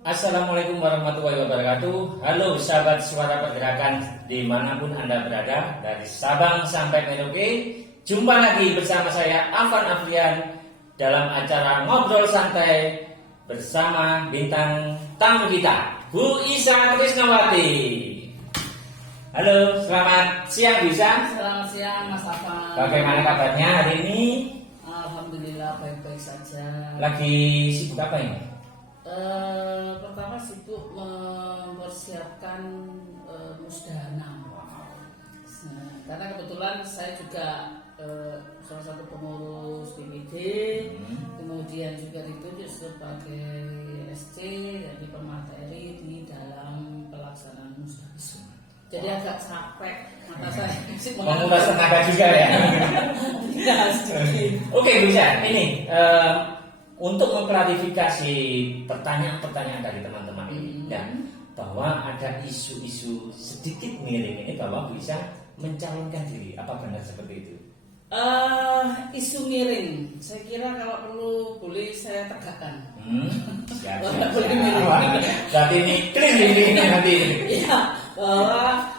Assalamualaikum warahmatullahi wabarakatuh. Halo sahabat suara pergerakan dimanapun Anda berada, dari Sabang sampai Merauke. Jumpa lagi bersama saya Afan Afrian dalam acara Ngobrol Santai bersama bintang tamu kita, Bu Isa Trisnawati. Halo, selamat siang Bu Isa. Selamat siang Mas Afan. Bagaimana kabarnya hari ini? Alhamdulillah baik-baik saja. Lagi sibuk apa ini? Pertama sibuk mempersiapkan musdahana. Nah, karena kebetulan saya juga salah satu pengurus DPD, kemudian juga ditunjuk sebagai SC, jadi pemateri di dalam pelaksanaan musdahana. Jadi agak capek mata saya. Menguras tenaga juga ya. Oke, bisa. Ini untuk mengklarifikasi pertanyaan-pertanyaan dari teman-teman ini, ya, bahwa ada isu-isu sedikit miring ini bahwa bisa mencalonkan diri. Apa benar seperti itu? Isu miring, saya kira kalau perlu boleh saya tegakkan. Siap. Boleh miring. Berarti ini clear ini nanti. Ya, bahwa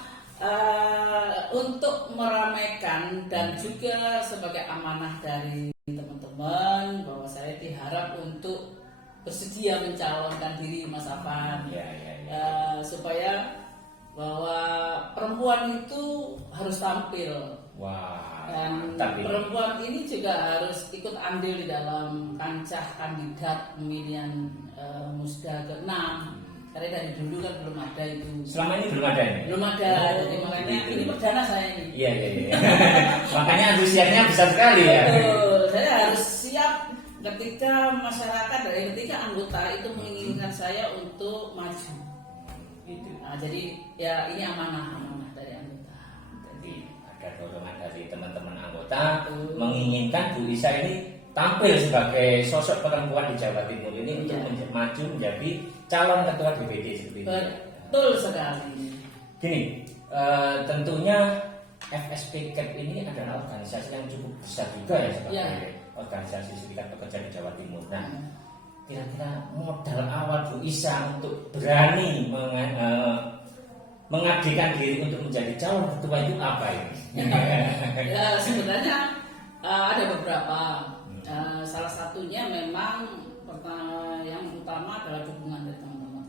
untuk meramaikan dan juga sebagai amanah dari teman-teman, bahwa saya diharap untuk bersedia mencalonkan diri Mas Afan, supaya bahwa perempuan itu harus tampil. Wah, Dan perempuan ini juga harus ikut andil di dalam kancah kandidat pemilihan Musda ke-6. Karena dari dulu kan belum ada itu. Selama ini belum ada ini? Belum ada, jadi makanya ini perdana saya ini. Iya. Makanya antusiasnya besar sekali ya. Betul, saya harus siap ketika masyarakat dari ketika anggota itu menginginkan saya untuk maju. Gitu. Nah, jadi ya ini amanah dari anggota. Jadi ada dorongan dari teman-teman anggota menginginkan Bu Isa ini tampil sebagai sosok perempuan di Jawa Timur ini untuk maju menjadi calon ketua DPD seperti itu. Betul sekali. Gini, tentunya FSP CAP ini adalah organisasi yang cukup besar juga ya sebagai organisasi serikat pekerja di Jawa Timur. Nah, kira-kira modal awal Bu Isa untuk berani mengabdikan diri untuk menjadi calon ketua itu apa ini? Ya, sebenarnya ada beberapa. Salah satunya memang yang utama adalah dukungan dari teman-teman.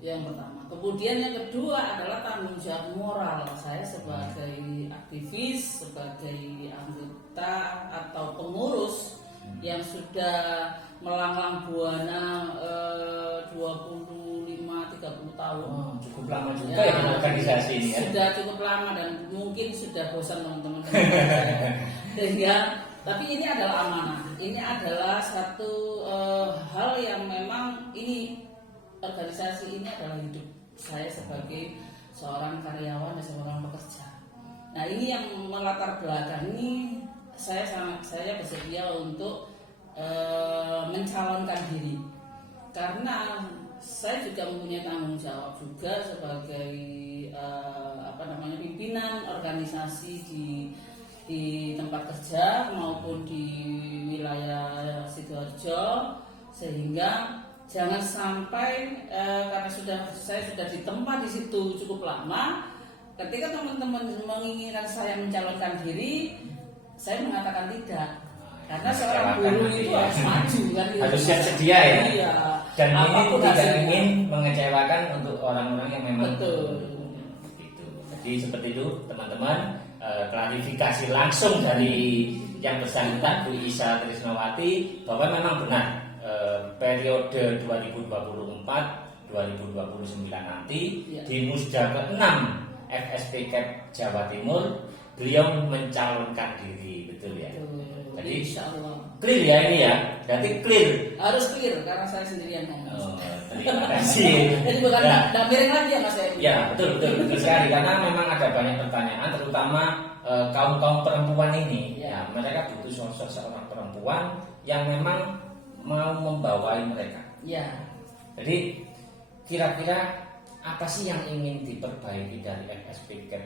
Yang pertama. Kemudian yang kedua adalah tanggung jawab moral saya sebagai aktivis, sebagai anggota atau pengurus yang sudah melanglang buana 25-30 tahun. Cukup lama juga ya organisasi ini ya. Sudah cukup lama dan mungkin sudah bosan teman-teman. Sehingga tapi ini adalah amanah. Ini adalah satu hal yang memang ini organisasi ini adalah hidup saya sebagai seorang karyawan dan seorang pekerja. Nah, ini yang melatar belakangi saya bersedia untuk mencalonkan diri karena saya juga mempunyai tanggung jawab juga sebagai pimpinan organisasi di tempat kerja maupun di wilayah Sidoarjo, sehingga jangan sampai karena saya sudah ditempa di situ cukup lama, ketika teman-teman menginginkan saya mencalonkan diri, saya mengatakan tidak. Karena seorang guru itu harus maju kan, harus siap sedia ya. Iya. Dan ini tidak ingin mengecewakan untuk orang-orang yang memang betul. Gitu. Jadi seperti itu teman-teman, klarifikasi langsung dari yang bersangkutan Bu Isa Trisnawati bahwa memang benar periode 2024-2029 nanti di Musda ke-6 FSP CAP Jawa Timur beliau mencalonkan diri, betul ya? Jadi insyaallah clear ya ini ya, berarti clear. Harus clear karena saya sendirian ngomong. Terima kasih. Jadi bukan tidak miring lagi ya Mas Eri. Ya betul sekali, karena memang ada banyak pertanyaan, terutama kaum perempuan ini. Ya, mereka butuh sosok seorang perempuan yang memang mau membawai mereka. Ya. Jadi kira-kira apa sih yang ingin diperbaiki dari FSP CAP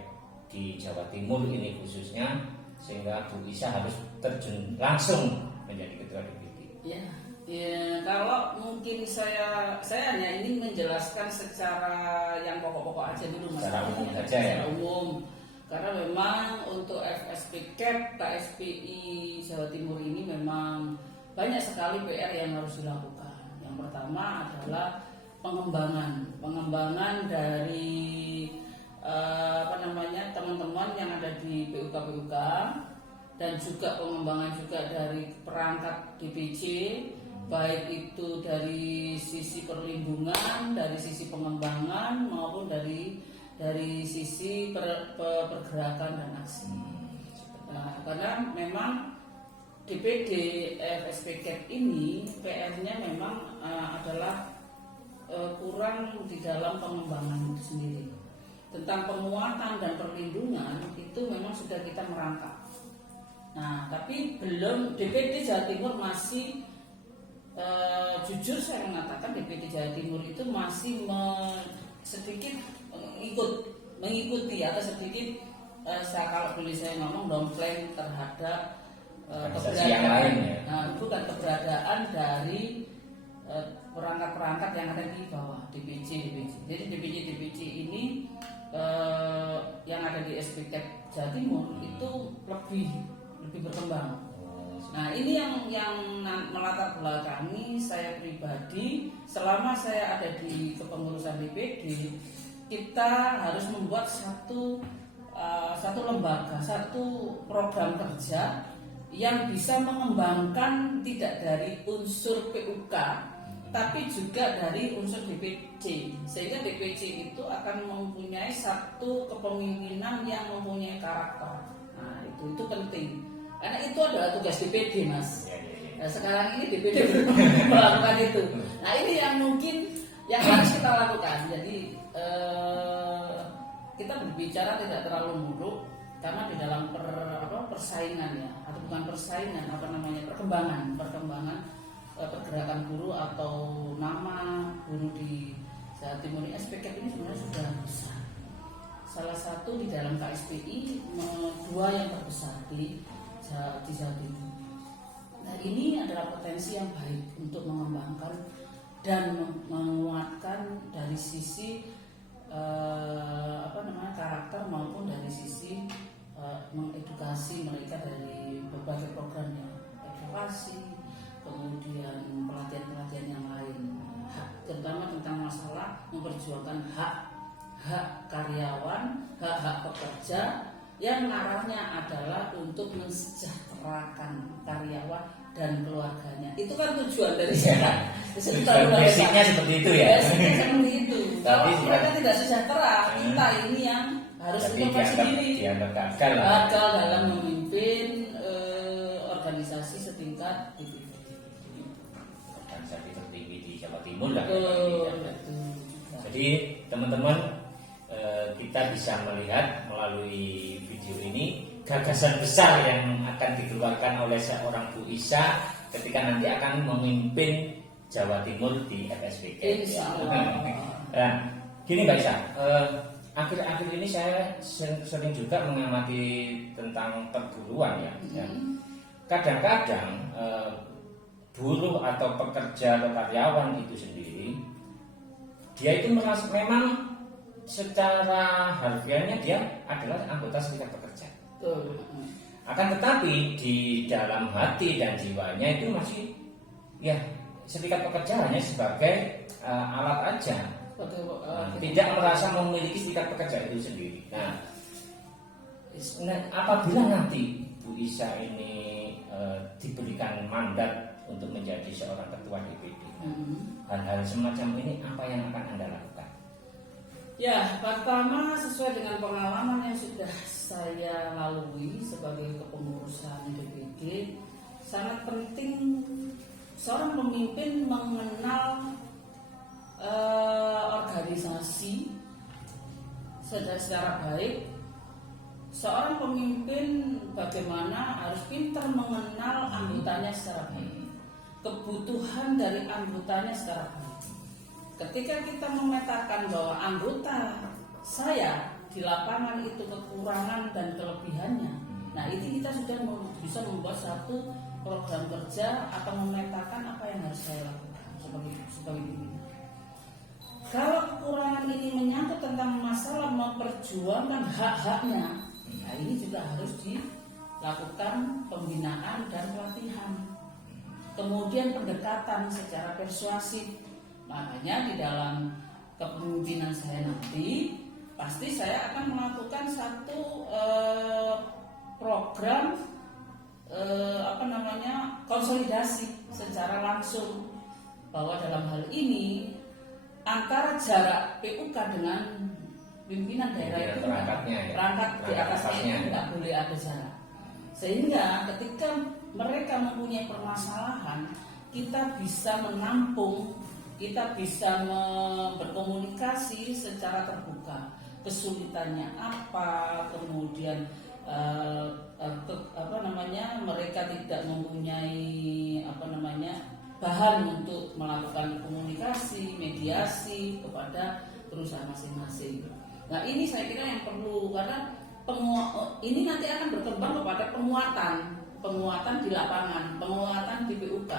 di Jawa Timur ini khususnya, sehingga Bu Isa harus terjun langsung menjadi ketua DPD? Ya, Ya, kalau mungkin saya hanya ingin menjelaskan secara yang pokok-pokok aja dulu Mas. Secara umum saja ya. Secara umum. Karena memang untuk FSP CAP KSPI Jawa Timur ini memang banyak sekali PR yang harus dilakukan. Yang pertama adalah pengembangan dari teman-teman yang ada di PUK dan juga pengembangan juga dari perangkat DPC, baik itu dari sisi perlindungan, dari sisi pengembangan maupun dari sisi pergerakan dan aksi. Nah, karena memang DPD FSP CAP ini PR-nya memang adalah kurang di dalam pengembangan itu sendiri. Tentang penguatan dan perlindungan itu memang sudah kita merangkap. Nah, tapi belum DPD Jawa Timur masih jujur saya mengatakan DPD Jawa Timur itu masih sedikit mengikuti atau sedikit kalau boleh saya ngomong dompleng terhadap keberadaan dari perangkat-perangkat yang ada di bawah DPC. Jadi DPC ini yang ada di SPK Jawa Timur itu lebih berkembang. Nah, ini yang melatar belakangi saya pribadi selama saya ada di kepengurusan DPD, kita harus membuat satu lembaga, satu program kerja yang bisa mengembangkan tidak dari unsur PUK tapi juga dari unsur DPC, sehingga DPC itu akan mempunyai satu kepemimpinan yang mempunyai karakter. Nah, itu penting karena itu adalah tugas DPD, Mas. Nah, sekarang ini DPD melakukan itu. Nah, ini yang mungkin yang harus kita lakukan. Jadi kita berbicara tidak terlalu muluk karena di dalam persaingan ya, atau bukan persaingan, perkembangan pergerakan buruh atau nama buruh di Jawa Timur ini, SPK ini sebenarnya sudah besar. Salah satu di dalam KSPI, dua yang terbesar di Jawa Timur. Nah, ini adalah potensi yang baik untuk mengembangkan dan menguatkan dari sisi karakter maupun dari sisi mengedukasi mereka dari berbagai program yang edukasi, kemudian pelatihan-pelatihan yang lain, terutama tentang masalah memperjuangkan hak karyawan, hak pekerja yang arahnya adalah untuk mensejahterakan karyawan dan keluarganya. Itu kan tujuan dari saya. Basicnya seperti itu ya. Basicnya seperti itu. Kalau mereka tidak sejahtera, kita ini yang harus introspeksi diri. Gagal dalam memimpin organisasi setingkat organisasi tertinggi di Jawa Timur lah. Jadi teman-teman, kita bisa melihat melalui video ini gagasan besar yang akan dikeluarkan oleh seorang Bu Isa ketika nanti akan memimpin Jawa Timur di FSP. Nah, gini Mbak Isa, akhir-akhir ini saya sering juga mengamati tentang perburuan ya. Kadang-kadang buruh atau pekerja atau karyawan itu sendiri, dia itu merasa memang secara harfiahnya dia adalah anggota serikat pekerja. Akan tetapi di dalam hati dan jiwanya itu masih ya serikat pekerja hanya sebagai alat aja, tidak merasa memiliki serikat pekerja itu sendiri. Nah, apabila nanti Bu Isa ini diberikan mandat untuk menjadi seorang ketua DPD, hal-hal semacam ini apa yang akan Anda lakukan? Ya, pertama sesuai dengan pengalaman yang sudah saya lalui sebagai kepengurusan DPD, sangat penting seorang pemimpin mengenal organisasi secara baik. Seorang pemimpin bagaimana harus pintar mengenal anggotanya secara baik, kebutuhan dari anggotanya secara baik. Ketika kita memetakan bahwa anggota saya di lapangan itu kekurangan dan kelebihannya, nah itu kita sudah bisa membuat satu program kerja atau memetakan apa yang harus saya lakukan sebagai pimpinan. Kalau kekurangan ini menyangkut tentang masalah memperjuangkan hak-haknya, nah ini juga harus dilakukan pembinaan dan pelatihan. Kemudian pendekatan secara persuasif. Makanya di dalam kepemimpinan saya nanti pasti saya akan melakukan satu program konsolidasi secara langsung, bahwa dalam hal ini antara jarak PUK dengan pimpinan daerah itu perangkat di atasnya itu tidak boleh ada jarak, sehingga ketika mereka mempunyai permasalahan kita bisa menampung, kita bisa berkomunikasi secara terbuka, kesulitannya apa, kemudian mereka tidak mempunyai bahan untuk melakukan komunikasi, mediasi kepada perusahaan masing-masing. Nah ini saya kira yang perlu, karena ini nanti akan berkembang kepada penguatan di lapangan, penguatan di PUK.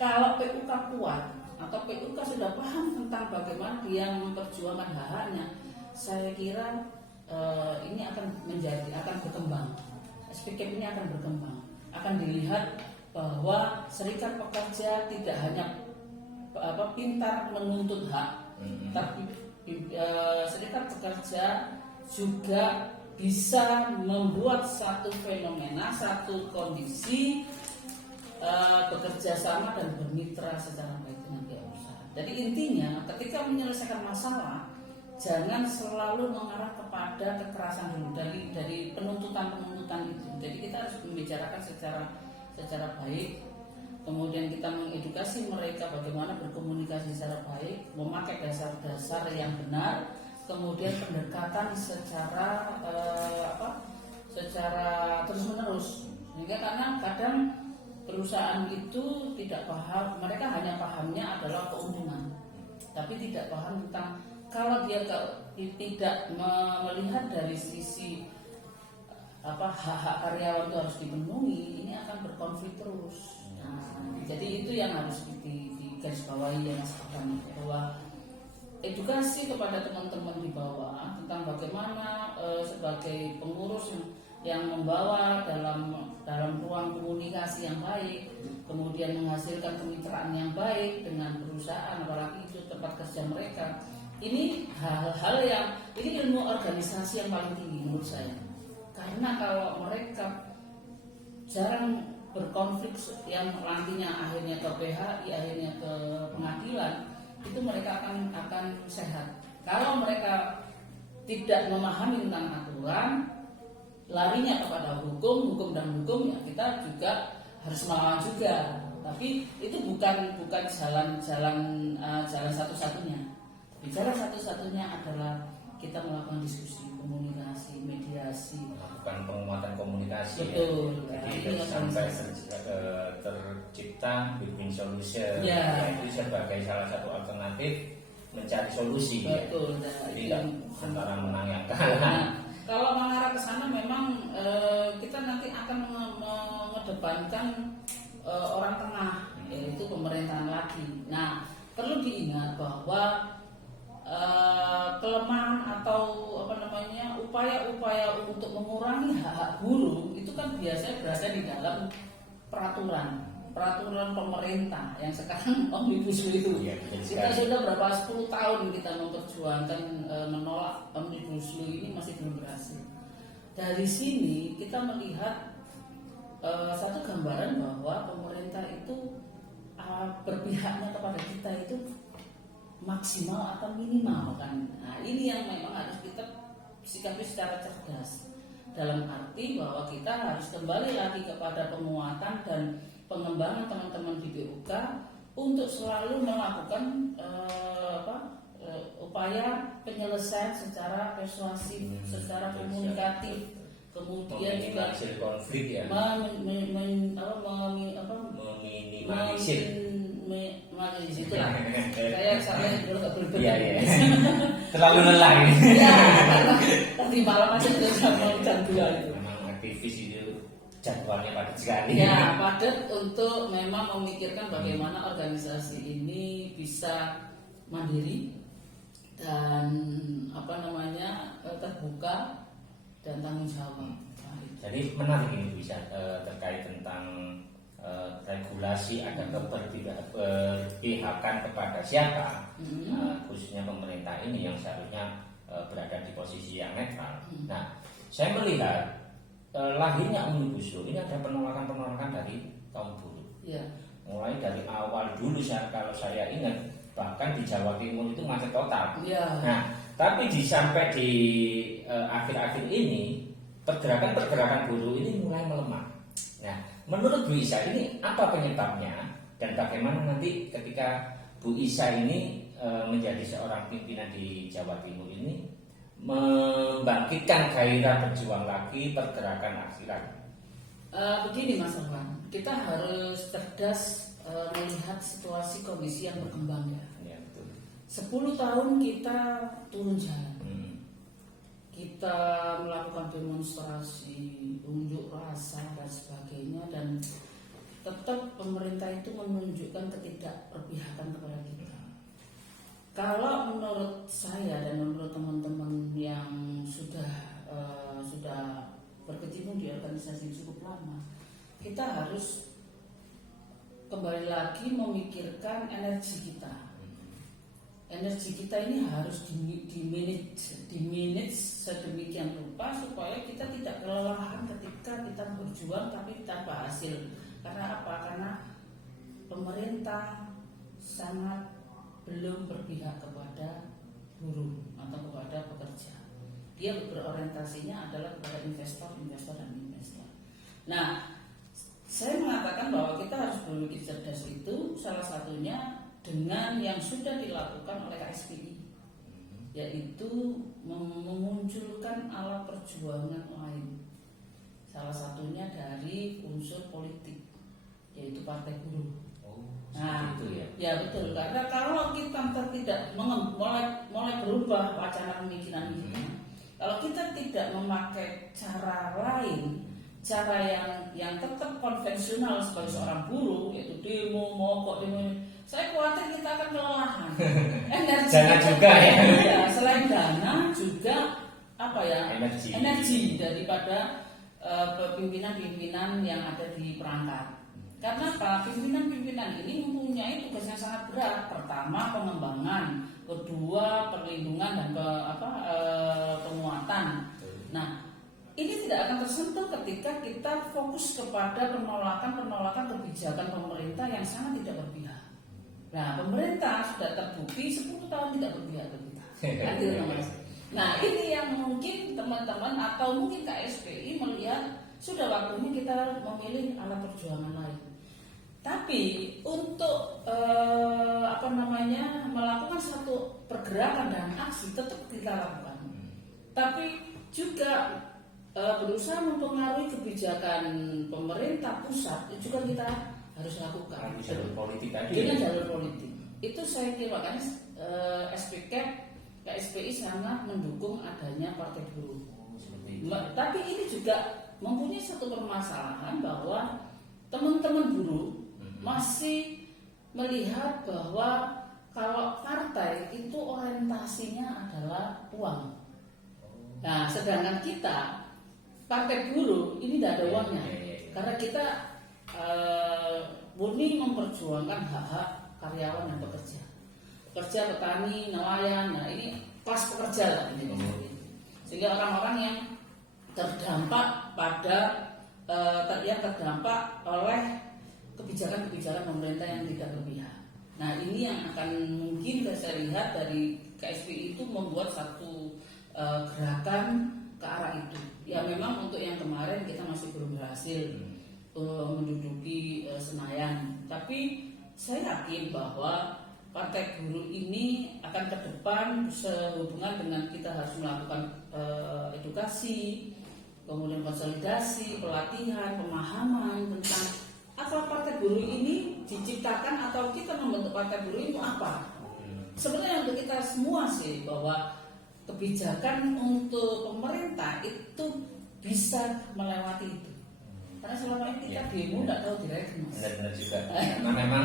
Kalau PUK kuat atau PUK sudah paham tentang bagaimana dia memperjuangkan hak-haknya, saya kira ini akan berkembang. SPKM ini akan berkembang, akan dilihat bahwa serikat pekerja tidak hanya pintar menuntut hak, tapi serikat pekerja juga bisa membuat satu fenomena, satu kondisi bekerja sama dan bermitra secara baik dengan pihak usaha. Jadi intinya ketika menyelesaikan masalah, jangan selalu mengarah kepada kekerasan dulu dari penuntutan itu. Jadi kita harus membicarakan secara baik, kemudian kita mengedukasi mereka bagaimana berkomunikasi secara baik, memakai dasar-dasar yang benar, kemudian pendekatan secara terus-menerus. Sehingga karena kadang perusahaan itu tidak paham, mereka hanya pahamnya adalah keuntungan, tapi tidak paham tentang, kalau dia tidak melihat dari sisi hak-hak karyawan itu harus dipenuhi, ini akan berkonflik terus. Jadi itu yang harus digarisbawahi ya Mas Abang, bahwa edukasi kepada teman-teman di bawah tentang bagaimana sebagai pengurus yang membawa dalam ruang komunikasi yang baik, kemudian menghasilkan kemitraan yang baik dengan perusahaan, apalagi itu tempat kerja mereka. Ini hal-hal yang, ini ilmu organisasi yang paling tinggi menurut saya. Karena kalau mereka jarang berkonflik yang nantinya akhirnya ke PHI, akhirnya ke pengadilan, itu mereka akan sehat. Kalau mereka tidak memahami tentang aturan, larinya kepada hukum ya kita juga harus melawan juga. Tapi itu bukan jalan satu-satunya. Bicara satu-satunya adalah kita melakukan diskusi, komunikasi, mediasi, melakukan penguatan komunikasi. Betul. Ya. Jadi sampai tercipta win-win solution. Ya. Itu sebagai salah satu alternatif mencari solusi. Betul. Ya. Jadi tidak antara menang yang kalah. Kalau mengarah ke sana memang kita nanti akan mengedepankan orang tengah, yaitu pemerintahan lagi. Nah, perlu diingat bahwa kelemahan atau upaya-upaya untuk mengurangi hak-hak buruh itu kan biasanya berada di dalam peraturan pemerintah yang sekarang Omnibus Law itu. Ya, kita sudah berapa 10 tahun kita memperjuangkan menolak Omnibus Law ini, masih belum berhasil. Dari sini kita melihat satu gambaran bahwa pemerintah itu berpihaknya kepada kita itu maksimal atau minimal kan. Nah, ini yang memang harus kita sikapi secara cerdas, dalam arti bahwa kita harus kembali lagi kepada penguatan dan pengembangan teman-teman di PUK untuk selalu melakukan upaya penyelesaian secara persuasif, secara komunikatif, kemudian juga hasil konflik ya, meminimalisir saya dulu nggak berbetul. Iya. Terlalu lelah ini. Iya, tadi malam aja sudah jam 2 itu. Memang aktivis itu jadwalnya padat sekali. Ya, padat untuk memang memikirkan bagaimana organisasi ini bisa mandiri dan terbuka dan tanggung jawab. Nah, itu. Jadi menarik ini bisa terkait tentang regulasi ada keberpihakan kepada siapa, khususnya pemerintah ini yang seharusnya berada di posisi yang netral. Nah, saya melihat lahirnya Omnibus Law ini ada penolakan dari kaum buruh. Ya. Mulai dari awal dulu kalau saya ingat bahkan di Jawa Timur itu macet total. Ya. Nah, tapi sampai di akhir-akhir ini pergerakan buruh ini mulai melemah. Nah, menurut Bu Isa ini apa penyebabnya dan bagaimana nanti ketika Bu Isa ini menjadi seorang pimpinan di Jawa Timur ini membangkitkan gairah berjuang lagi pergerakan aksi lagi? Begini Mas Arwan, kita harus cerdas melihat situasi kondisi yang berkembang ya. Ya, betul. 10 tahun kita turun jalan. Kita melakukan demonstrasi, unjuk rasa dan sebagainya, dan tetap pemerintah itu menunjukkan ketidakberpihakan kepada kita. Kalau menurut saya dan menurut teman-teman yang sudah berkecimpung di organisasi cukup lama, kita harus kembali lagi memikirkan energi kita. Energi kita ini harus dimanage sedemikian rupa supaya kita tidak kelelahan ketika kita berjuang tapi tanpa hasil. Karena apa? Karena pemerintah sangat belum berpihak kepada buruh atau kepada pekerja. Dia berorientasinya adalah kepada investor dan investor. Nah, saya mengatakan bahwa kita harus berpikir cerdas itu salah satunya dengan yang sudah dilakukan oleh KSPI, yaitu memunculkan alat perjuangan lain. Salah satunya dari unsur politik, yaitu Partai Buruh. Nah, itu ya. Ya betul, karena kalau kita tidak mulai berubah wacana pemikiran kita, kalau kita tidak memakai cara lain, cara yang tetap konvensional sebagai seorang buruh, yaitu demo, mogok, saya khawatir kita akan kelelahan. Jangan juga ya. Selain dana juga energi daripada pimpinan-pimpinan yang ada di perangkat. Karena apa? Pimpinan-pimpinan ini mempunyai tugas yang sangat berat. Pertama, pengembangan, kedua, perlindungan dan penguatan. Nah, ini tidak akan tersentuh ketika kita fokus kepada penolakan kebijakan pemerintah yang sangat tidak berpihak. Nah, pemerintah sudah terbukti 10 tahun tidak berpihak ke kita. Nah, ini yang mungkin teman-teman atau mungkin KSPI melihat sudah waktunya kita memilih alat perjuangan lain. Tapi untuk melakukan satu pergerakan dan aksi tetap kita lakukan. Tapi juga berusaha mempengaruhi kebijakan pemerintah pusat itu juga kita harus lakukan. Jalur politik tadi. Dengan jalur politik. Itu saya kira makanya KSPI sangat mendukung adanya Partai Buruh. Tapi ini juga mempunyai satu permasalahan bahwa teman-teman buruh masih melihat bahwa kalau partai itu orientasinya adalah uang. Nah, sedangkan kita Partai Buruh ini tidak ada uangnya, karena kita murni memperjuangkan hak-hak karyawan dan pekerja, petani, nelayan. Nah, ini kelas pekerja lah ini. Sehingga orang-orang yang terdampak oleh kebijakan-kebijakan pemerintah yang tidak berpihak. Nah, ini yang akan mungkin saya lihat dari KSPI itu membuat satu gerakan ke arah itu. Ya memang untuk yang kemarin kita masih belum berhasil menduduki Senayan. Tapi saya yakin bahwa Partai Buruh ini akan ke depan sehubungan dengan kita harus melakukan edukasi, kemudian konsolidasi, pelatihan, pemahaman tentang apa Partai Buruh ini diciptakan atau kita membentuk Partai Buruh itu apa. Sebenarnya untuk kita semua sih bahwa kebijakan untuk pemerintah itu bisa melewati itu. Karena selama ini kita Ya. demo tidak tahu direct, Mas. Benar-benar juga. Karena memang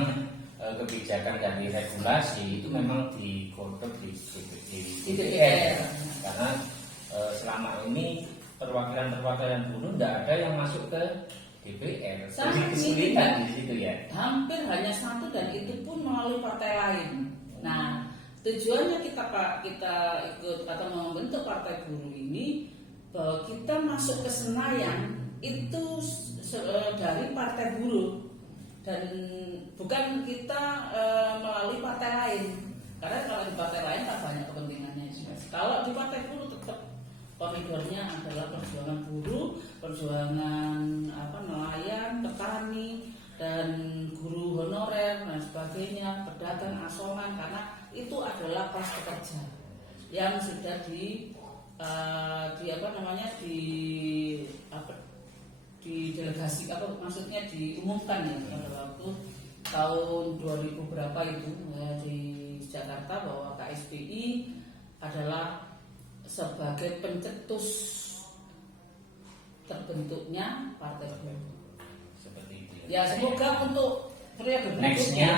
kebijakan dari regulasi itu memang digodok di DPR. Karena selama ini perwakilan buruh tidak ada yang masuk ke DPR. Jadi kesulitan di situ ya. Hampir hanya satu dan itu pun melalui partai lain. Nah, tujuannya kita ikut atau membentuk partai buruh ini bahwa kita masuk ke Senayan itu dari partai buruh dan bukan kita melalui partai lain. Karena kalau di partai lain tak banyak kepentingannya. Kalau di partai buruh tetap koridornya adalah perjuangan buruh, perjuangan nelayan, petani, dan guru honorer dan sebagainya, pedagang, asongan, karena itu adalah kelas pekerja yang sudah didelegasi maksudnya diumumkan ya pada waktu tahun 2000 berapa itu di Jakarta bahwa KSPI adalah sebagai pencetus terbentuknya partai buruh. Seperti itu Ya semoga untuk periode nextnya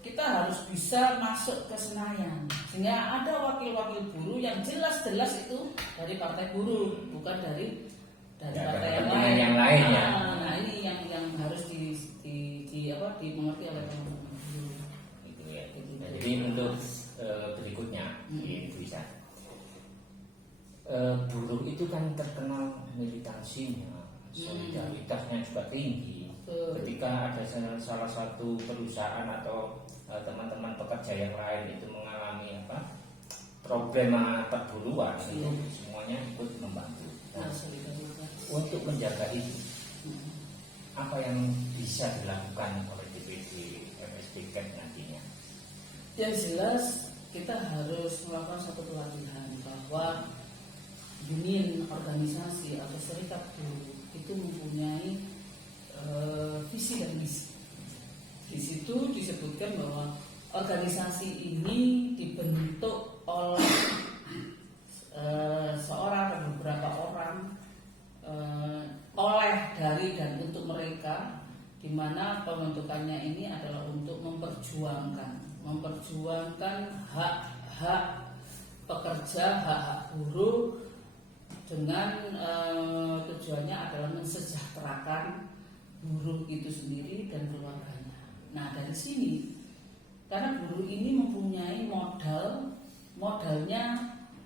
kita harus bisa masuk ke Senayan sehingga ada wakil-wakil buruh yang jelas-jelas itu dari partai buruh, bukan dari partai yang lain ya. Nah ini yang harus dimengerti oleh teman-teman buruh. Itu ya. Jadi untuk berikutnya bisa buruh itu kan terkenal militansinya, solidaritasnya juga tinggi. Ketika ada salah satu perusahaan atau teman-teman pekerja yang lain itu mengalami problema perburuan, itu semuanya ikut membantu. Nah, untuk menjaga itu, apa yang bisa dilakukan oleh DPD MSD CAP nantinya? Yang jelas kita harus melakukan satu pelatihan bahwa union, organisasi atau serikat buruh itu mempunyai visi dan misi. Di situ disebutkan bahwa organisasi ini dibentuk oleh seorang atau beberapa orang, oleh, dari, dan untuk mereka, di mana pembentukannya ini adalah untuk memperjuangkan hak-hak pekerja, hak-hak buruh dengan tujuannya adalah mensejahterakan buruh itu sendiri dan keluarganya. Nah dari sini, karena buruh ini mempunyai modalnya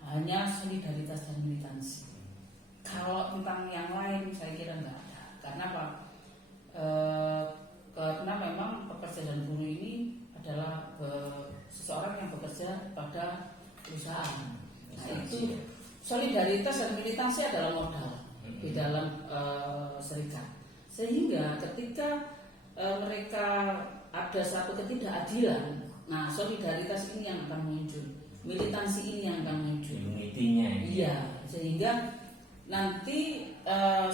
hanya solidaritas dan militansi. Kalau tentang yang lain saya kira nggak ada. Karena apa? Karena memang pekerja dan buruh ini adalah seseorang yang bekerja pada perusahaan. Nah itu solidaritas dan militansi adalah modal di dalam serikat. Sehingga ketika mereka ada satu ketidakadilan, nah solidaritas ini yang akan muncul, militansi ini yang akan muncul. Unitinya. Iya, sehingga nanti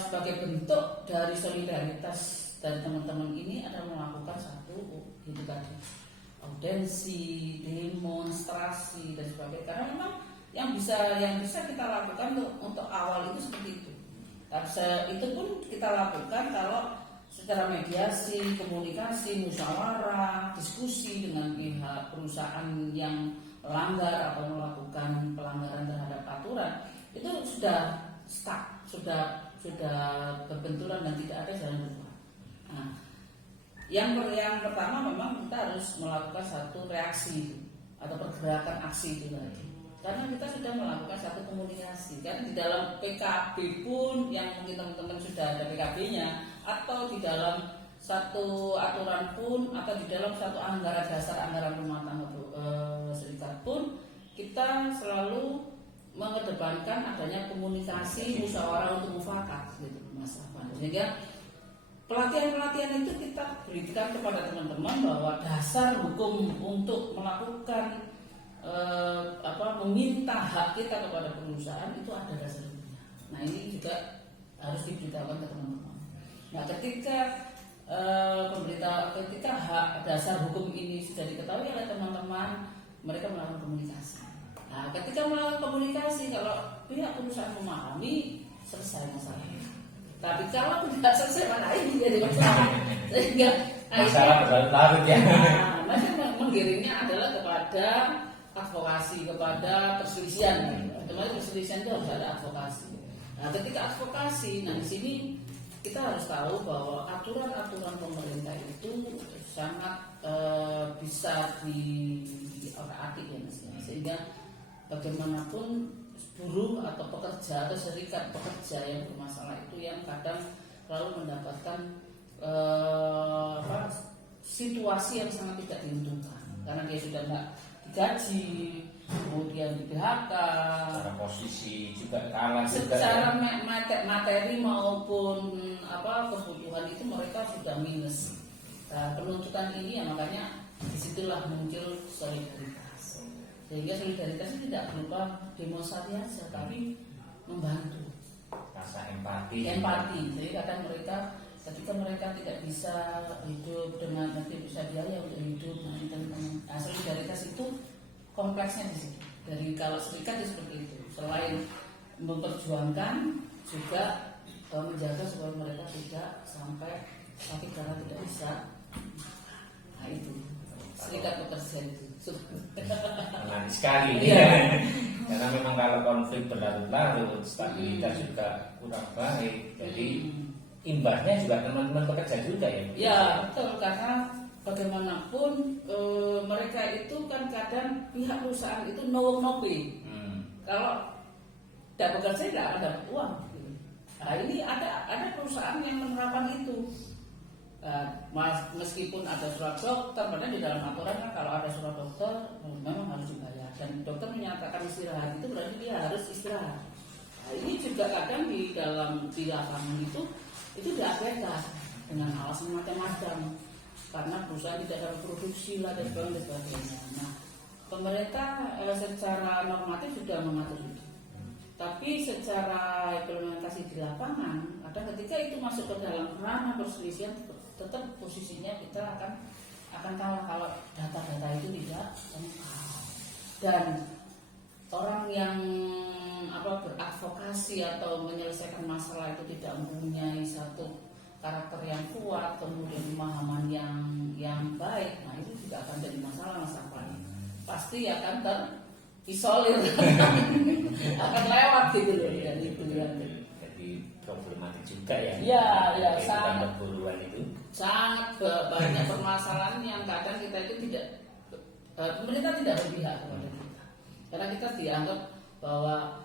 sebagai bentuk dari solidaritas dan teman-teman ini adalah melakukan satu itu tadi, audensi, demonstrasi dan sebagainya. Karena memang yang bisa kita lakukan untuk awal itu seperti itu. Itu pun kita lakukan kalau secara mediasi, komunikasi, musyawarah, diskusi dengan pihak perusahaan yang melanggar atau melakukan pelanggaran terhadap aturan, itu sudah stuck, sudah berbenturan dan tidak ada jalan keluar. Nah, yang pertama memang kita harus melakukan satu reaksi atau pergerakan aksi itu tadi. Karena kita sudah melakukan satu komunikasi kan di dalam PKB pun yang mungkin teman-teman sudah ada PKB-nya, atau di dalam satu aturan pun, atau di dalam satu anggaran dasar, anggaran rumah tangga serikat pun, kita selalu mengedepankan adanya komunikasi, musyawarah untuk mufakat gitu Mas Afan. Sehingga pelatihan-pelatihan itu kita berikan kepada teman-teman bahwa dasar hukum untuk melakukan meminta hak kita kepada perusahaan itu ada dasarnya. Nah ini juga harus diberitahukan ke teman-teman. Nah ketika hak dasar hukum ini sudah diketahui oleh teman-teman, mereka melakukan komunikasi. Nah ketika melakukan komunikasi, kalau pihak perusahaan memahami, selesai masalahnya. Tapi kalau tidak selesai mana ini jadi masalah. Sehingga Masalah berlarut-larut ya. Nah, menggiringnya adalah kepada advokasi, kepada perselisihan. Otomatis perselisihan itu harus ada advokasi. Nah, ketika advokasi, nah di sini kita harus tahu bahwa aturan-aturan pemerintah itu sangat bisa diorak-atik ya Mas. Sehingga bagaimanapun buruh atau pekerja atau serikat pekerja yang bermasalah itu yang kadang selalu mendapatkan situasi yang sangat tidak diuntungkan karena dia sudah nggak digaji, kemudian di PHK, Secara posisi juga kalah juga secara ya. materi maupun kebutuhan itu mereka sudah minus. Nah, penuntutan ini ya makanya disitulah muncul solidaritas. Sehingga solidaritas itu tidak berupa demonstrasi saja, tapi membantu. Rasa empati. Jadi kadang mereka ketika mereka tidak bisa hidup dengan nanti bisa biaya untuk hidup, nah, solidaritas itu kompleksnya di situ. Dari kalau serikat itu seperti itu, selain memperjuangkan juga menjaga supaya mereka tidak sampai sakit karena tidak bisa. Nah itu serikat pekerja itu Menarik sekali karena memang kalau konflik berlarut-larut, stabilitas juga kurang baik, jadi imbasnya juga teman-teman pekerja juga ya. Ya betul, karena bagaimanapun mereka itu kan kadang pihak perusahaan itu no pay. Kalau tidak bekerja tidak akan dapat uang. Nah ini ada perusahaan yang menerapkan itu. Meskipun ada surat dokter, padahal di dalam aturan kan kalau ada surat dokter memang harus dibayar. Dan dokter menyatakan istirahat itu berarti dia harus istirahat. Nah, ini juga kadang di lapangan itu diabaikan dengan alasan macam-macam karena perusahaan tidak ada produksi lah dan sebagainya. Nah, pemerintah secara normatif sudah mengatur itu, tapi secara implementasi di lapangan, ada ketika itu masuk ke dalam ranah perselisihan, tetap posisinya kita akan kalah kalau data-data itu tidak lengkap. Dan orang yang beradvokasi atau menyelesaikan masalah itu tidak mempunyai satu karakter yang kuat, kemudian pemahaman yang baik, nah itu juga akan jadi masalah Mas Afan. Pasti akan terisolir, akan lewat gitu loh dari itu ya. Jadi problematik juga ya. Ya sangat perburuan itu. Sangat banyak permasalahan yang kadang kita itu tidak pemerintah tidak berpihak kepada kita, karena kita dianggap bahwa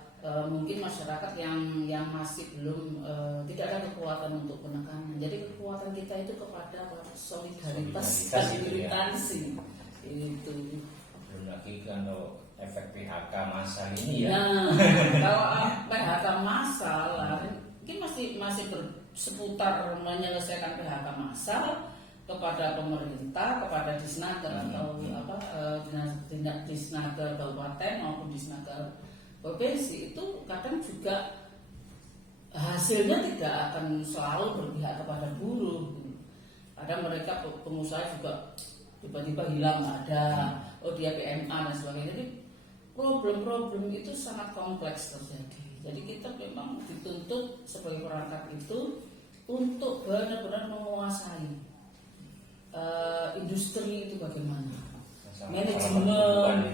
mungkin masyarakat yang masih belum tidak ada kekuatan untuk penekanan. Jadi kekuatan kita itu kepada solidaritas dan militansi itu. Belum lagi kalau efek PHK massal ini ya. Nah, kalau PHK massal mungkin masih seputar menyelesaikan PHK massal kepada pemerintah, kepada disnaker atau disnaker kabupaten maupun disnaker provinsi, itu kadang juga hasilnya tidak akan selalu berpihak kepada buruh. Kadang mereka pengusaha juga tiba-tiba hilang, ada dia PMA dan sebagainya. Jadi problem-problem itu sangat kompleks terjadi. Jadi kita memang dituntut sebagai perangkat itu untuk benar-benar menguasai industri itu bagaimana,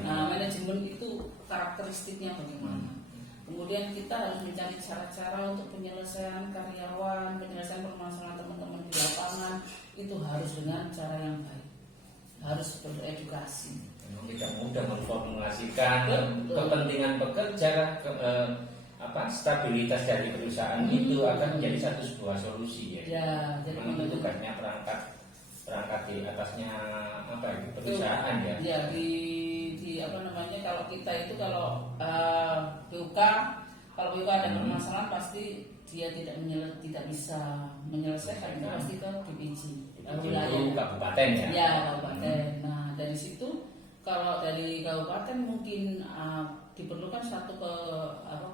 manajemen itu karakteristiknya bagaimana. Kemudian kita harus mencari cara-cara untuk penyelesaian karyawan, penyelesaian permasalahan teman-teman di lapangan itu harus dengan cara yang baik, harus beredukasi. Memang tidak mudah memformulasikan kepentingan pekerja, stabilitas dari perusahaan itu akan menjadi sebuah solusi ya. Ya, jadi memang itu tugasnya perangkat di atasnya perusahaan ya. Ya kalau kita itu kalau PUK ada permasalahan pasti dia tidak bisa menyelesaikan, itu pasti ke DPJ wilayah kabupaten ya. Ya kabupaten. Nah dari situ kalau dari kabupaten mungkin diperlukan satu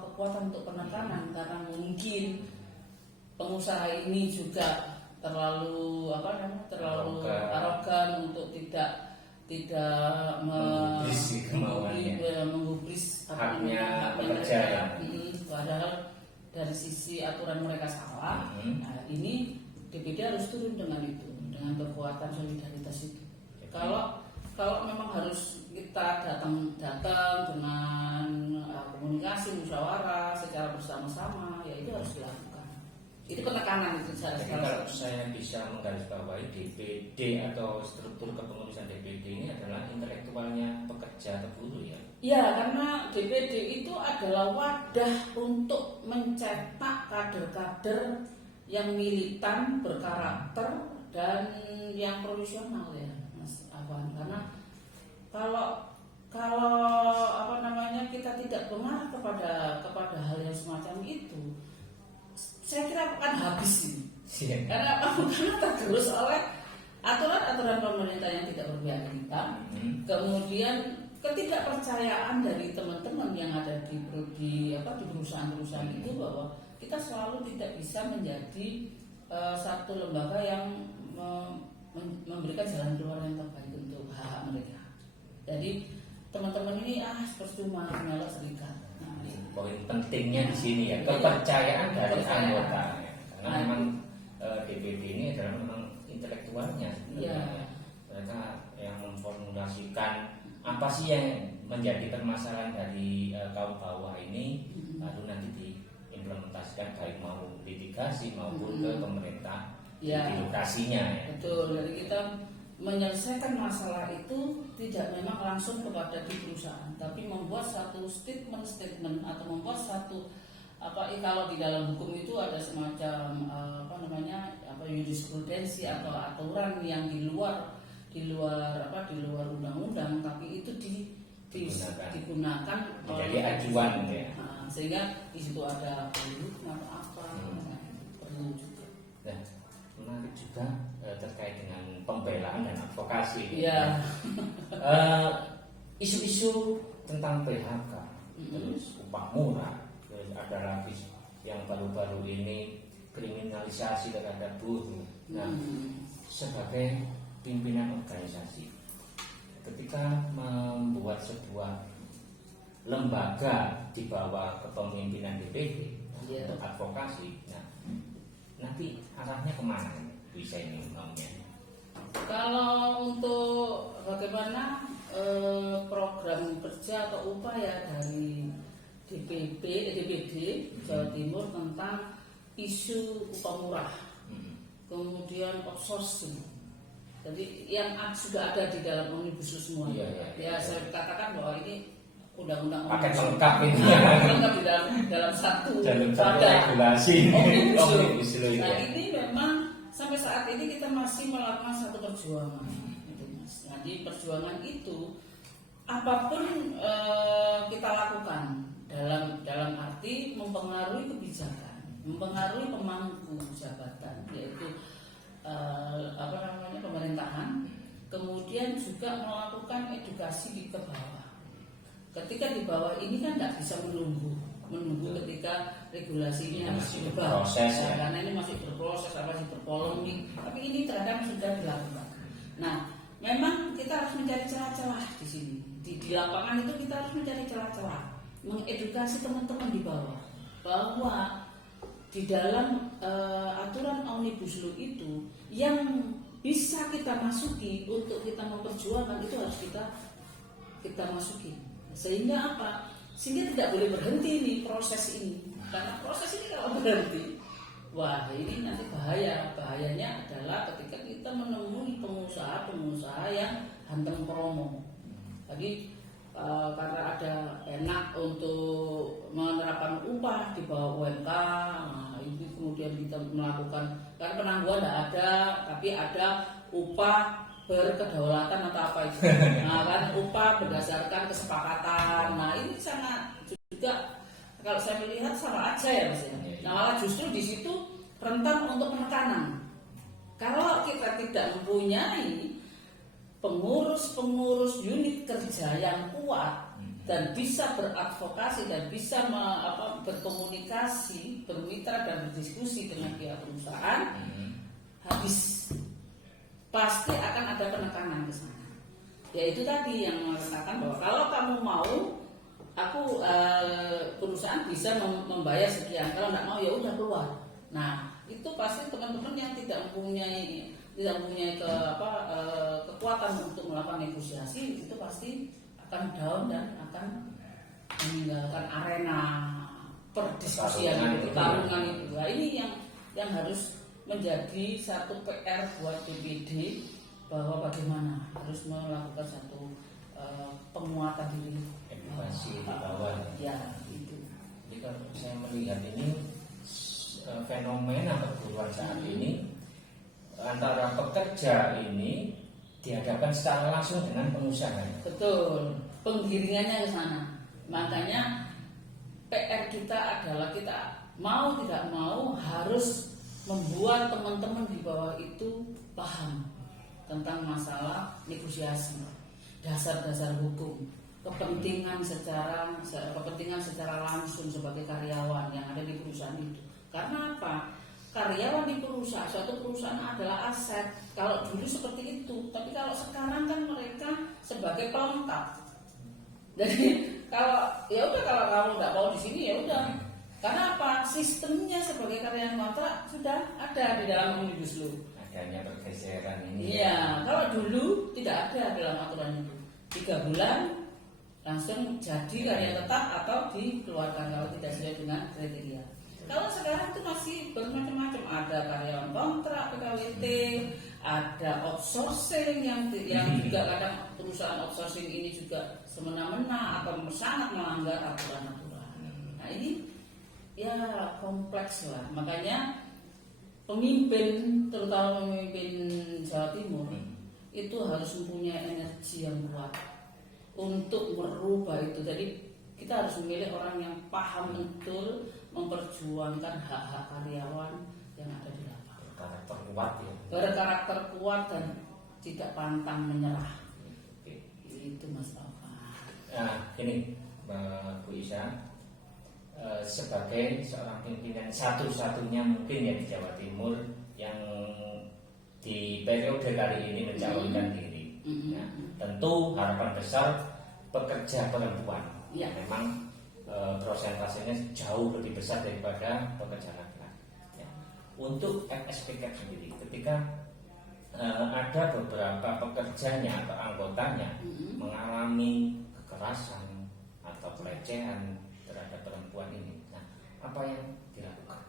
kekuatan untuk penekanan, karena mungkin pengusaha ini juga terlalu arogan untuk tidak menggubris kemauannya, menggubris haknya pekerja ya. Padahal dari sisi aturan mereka salah, nah ini DPD harus turun dengan itu, dengan kekuatan solidaritas itu. Kalau memang harus kita datang dengan komunikasi musyawarah secara bersama-sama, ya itu harus dilakukan. Itu penekanan itu Jadi kalau saya bisa menggarisbawahi, DPD atau struktur kepengurusan DPD ini adalah intelektualnya pekerja atau buruh ya? Ya, karena DPD itu adalah wadah untuk mencetak kader-kader yang militan, berkarakter, dan yang profesional ya, Mas Afwan. Karena kalau kita tidak benar kepada hal yang semacam itu, saya kira akan habis ini. Karena tergerus oleh aturan-aturan pemerintah yang tidak berpihak ke kita, kemudian ketidakpercayaan dari teman-teman yang ada di perusahaan-perusahaan itu bahwa kita selalu tidak bisa menjadi satu lembaga yang memberikan jalan keluar yang terbaik untuk hak mereka. Jadi teman-teman ini percuma menolak serikat. Nah, poin pentingnya di sini ya, kepercayaan dari anggota. Karena memang DPD ini adalah memang intelektualnya. Ya. Mereka yang memformulasikan apa sih yang menjadi permasalahan dari kaum bawah ini, lalu nanti diimplementasikan baik mau litigasi maupun ke pemerintah di lokasinya ya. Betul, jadi kita menyelesaikan masalah itu tidak memang langsung kepada di perusahaan, tapi membuat satu statement atau membuat satu kalau di dalam hukum itu ada semacam jurisprudensi atau aturan yang di luar undang-undang, tapi itu digunakan menjadi acuan ya. Sehingga di situ ada perlu atau perlu juga. Dan menarik juga terkait dengan pembelaan dan advokasi. Iya. Isu-isu tentang PHK, terus upah murah, terus ada lagi yang baru-baru ini kriminalisasi terhadap buruh. Nah, sebagai pimpinan organisasi, ketika membuat sebuah lembaga di bawah kepemimpinan DPD untuk advokasi, nah nanti arahnya kemana bisa ini maunya? Kalau untuk bagaimana program kerja atau upaya dari DPD Jawa Timur tentang isu upah murah, kemudian outsourcing. Jadi yang sudah ada di dalam omnibus law semua. Saya katakan bahwa ini undang-undang paket lengkap ini. Lengkap di dalam satu regulasi omnibus law. Nah ini memang sampai saat ini kita masih melakukan satu perjuangan. Nah di perjuangan itu apapun kita lakukan dalam arti mempengaruhi kebijakan, mempengaruhi pemangku jabatan, yaitu pemerintahan, kemudian juga melakukan edukasi di ke bawah. Ketika di bawah ini kan tidak bisa menunggu ketika regulasi ini harus diubah, karena ini masih berproses, masih berpolemik, tapi ini terkadang sudah dilakukan. Nah, memang kita harus mencari celah-celah di sini. Di lapangan itu kita harus mencari celah-celah, mengedukasi teman-teman di bawah bahwa di dalam aturan omnibus law itu yang bisa kita masuki untuk kita memperjuangkan itu harus kita masuki. Sehingga apa? Sehingga tidak boleh berhenti nih proses ini. Karena proses ini kalau berhenti, wah ini nanti bahaya. Bahayanya adalah ketika kita menemui pengusaha yang hantam promo. Tadi karena ada enak untuk menerapkan upah di bawah UMK, nah, itu kemudian kita melakukan, karena penangguhan tidak ada, tapi ada upah berkedaulatan atau apa itu. Nah kan upah berdasarkan kesepakatan. Nah ini sangat juga kalau saya melihat sama aja ya Mas. Nah malah justru di situ rentan untuk penekanan. Kalau kita tidak mempunyai pengurus unit kerja yang kuat dan bisa beradvokasi dan bisa berkomunikasi, bermitra dan berdiskusi dengan pihak perusahaan, habis pasti akan ada penekanan ke sana. Yaitu tadi yang mengatakan bahwa kalau kamu mau, aku perusahaan bisa membayar sekian, kalau nggak mau ya udah keluar. Nah itu pasti teman-teman yang tidak mempunyai kekuatan untuk melakukan negosiasi itu pasti akan down dan akan meninggalkan arena perdiskusian itu, pertarungan itu. Nah, ini yang harus menjadi satu PR buat DPD, bahwa bagaimana harus melakukan satu penguatan diri, edukasi di bawah. Ya itu. Jadi kalau saya melihat ini fenomena perburuan saat ini antara pekerja ini dihadapkan secara langsung dengan pengusaha. Betul, penggiringannya ke sana. Makanya PR kita adalah kita mau tidak mau harus membuat teman-teman di bawah itu paham tentang masalah negosiasi, dasar-dasar hukum, kepentingan secara langsung sebagai karyawan yang ada di perusahaan itu. Karena apa? Karyawan di suatu perusahaan adalah aset. Kalau dulu seperti itu, tapi kalau sekarang kan mereka sebagai pelengkap. Jadi kalau kamu nggak mau di sini ya udah. Karena apa? Sistemnya sebagai karyawan kontrak sudah ada di dalam Omnibus Law. Adanya pergeseran ini. Iya, kalau dulu tidak ada dalam aturan itu. 3 bulan langsung jadi karya tetap atau dikeluarkan kalau tidak sesuai dengan kriteria. Kalau sekarang itu masih bermacam-macam, ada karyawan kontrak PKWT, ada outsourcing yang juga kadang perusahaan outsourcing ini juga semena-mena atau sangat melanggar aturan-aturan. Nah ini ya kompleks lah, makanya pemimpin, terutama pemimpin Jawa Timur itu harus mempunyai energi yang kuat untuk merubah itu. Jadi kita harus memilih orang yang paham betul memperjuangkan hak-hak karyawan yang ada di lapangan. Berkarakter kuat ya. Berkarakter kuat dan tidak pantang menyerah. Itu Mas Alfa. Nah, ini Mbak Bu Isha, sebagai seorang pimpinan satu-satunya mungkin ya di Jawa Timur yang di periode kali ini mencalonkan diri. Ya, tentu harapan besar pekerja perempuan. Ya. Memang prosentasenya jauh lebih besar daripada pekerja laki-laki. Ya. Untuk FSPK sendiri, ketika ada beberapa pekerjanya atau anggotanya mengalami kekerasan atau pelecehan terhadap perempuan ini, nah apa yang dilakukan?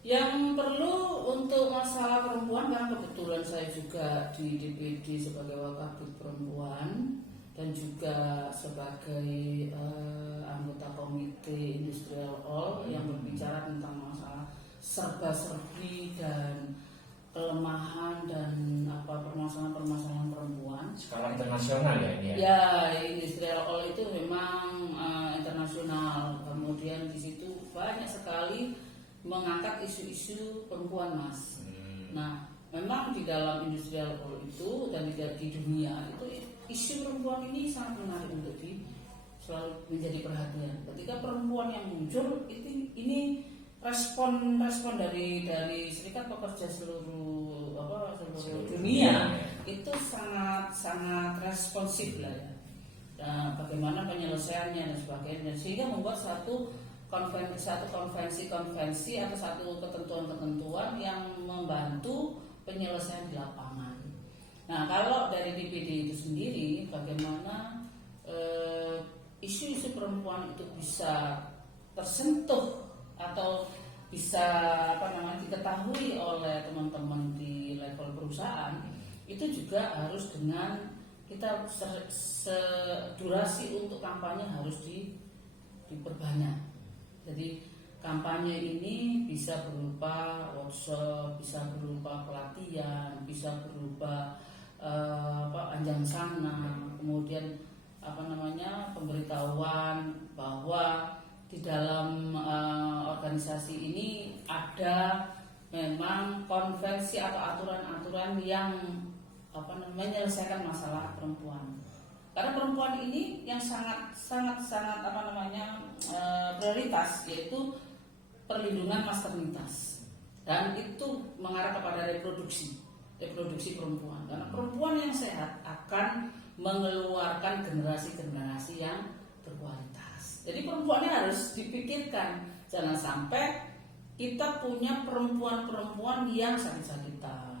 Yang perlu untuk masalah perempuan, karena kebetulan saya juga di DPD sebagai Wakabit Perempuan dan juga sebagai anggota komite Industrial All yang berbicara tentang masalah serba-serbi dan kelemahan dan permasalahan perempuan Skala internasional ya ini ya? Ya, Industrial All itu memang internasional. Kemudian di situ banyak sekali mengangkat isu-isu perempuan, Mas. Nah, memang di dalam Industrial All itu dan di dunia itu isu perempuan ini sangat menarik untuk selalu menjadi perhatian. Ketika perempuan yang muncul ini respon dari Serikat Pekerja seluruh dunia itu sangat responsif lah ya. Nah, bagaimana penyelesaiannya dan sebagainya, sehingga membuat satu konvensi atau satu ketentuan yang membantu penyelesaian di lapangan. Nah, kalau dari DPD itu sendiri, bagaimana isu-isu perempuan itu bisa tersentuh atau bisa diketahui oleh teman-teman di level perusahaan, itu juga harus dengan kita durasi untuk kampanye harus diperbanyak. Jadi kampanye ini bisa berupa workshop, bisa berupa pelatihan, bisa berupa anjang sana, kemudian pemberitahuan bahwa di dalam organisasi ini ada memang konvensi atau aturan-aturan yang menyelesaikan masalah perempuan. Karena perempuan ini yang sangat prioritas, yaitu perlindungan maternitas, dan itu mengarah kepada reproduksi perempuan. Karena perempuan yang sehat akan mengeluarkan generasi yang berkualitas. keras. Jadi perempuannya harus dipikirkan, jangan sampai kita punya perempuan-perempuan yang sakit-sakitan,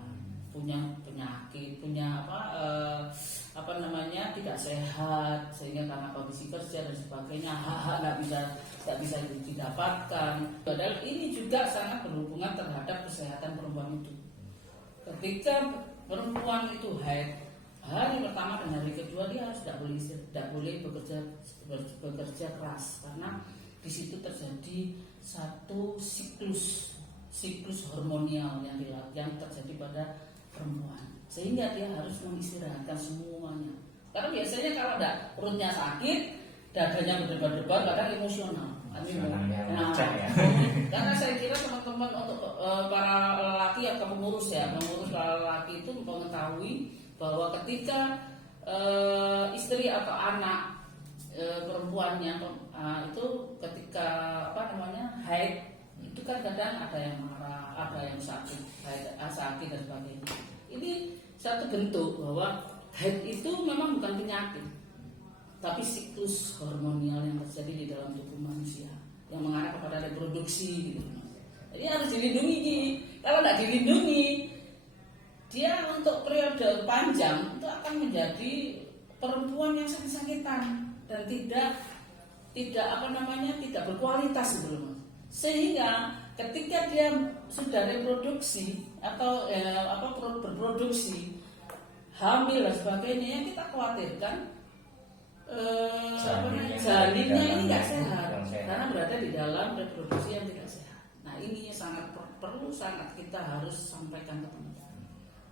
punya penyakit, punya tidak sehat, sehingga karena kondisi kerja dan sebagainya hak-hak nggak bisa didapatkan. Padahal ini juga sangat berhubungan terhadap kesehatan perempuan itu. Ketika perempuan itu haid, hari pertama dan hari kedua dia harus tidak boleh bekerja keras, karena di situ terjadi satu siklus hormonial yang terjadi pada perempuan, sehingga dia harus mengistirahatkan semuanya. Karena biasanya kalau perutnya sakit, dadanya berdebar-debar, kadang emosional. Karena saya kira teman-teman untuk para lelaki atau pengurus para lelaki itu mengetahui bahwa ketika istri atau anak perempuannya itu ketika haid, itu kan kadang ada yang marah, ada yang sakit dan sebagainya. Ini satu bentuk bahwa haid itu memang bukan penyakit, tapi siklus hormonial yang terjadi di dalam tubuh manusia yang mengarah kepada reproduksi gitu. Jadi harus dilindungi. Kalau tidak dilindungi, dia untuk periode panjang itu akan menjadi perempuan yang sakit-sakitan dan tidak berkualitas gitu. Sehingga ketika dia sudah reproduksi atau berproduksi, hamil dan sebagainya, yang kita khawatirkan janinnya ini nggak sehat karena berada di dalam reproduksi yang tidak sehat. Nah, ini sangat perlu kita harus sampaikan ke teman-teman.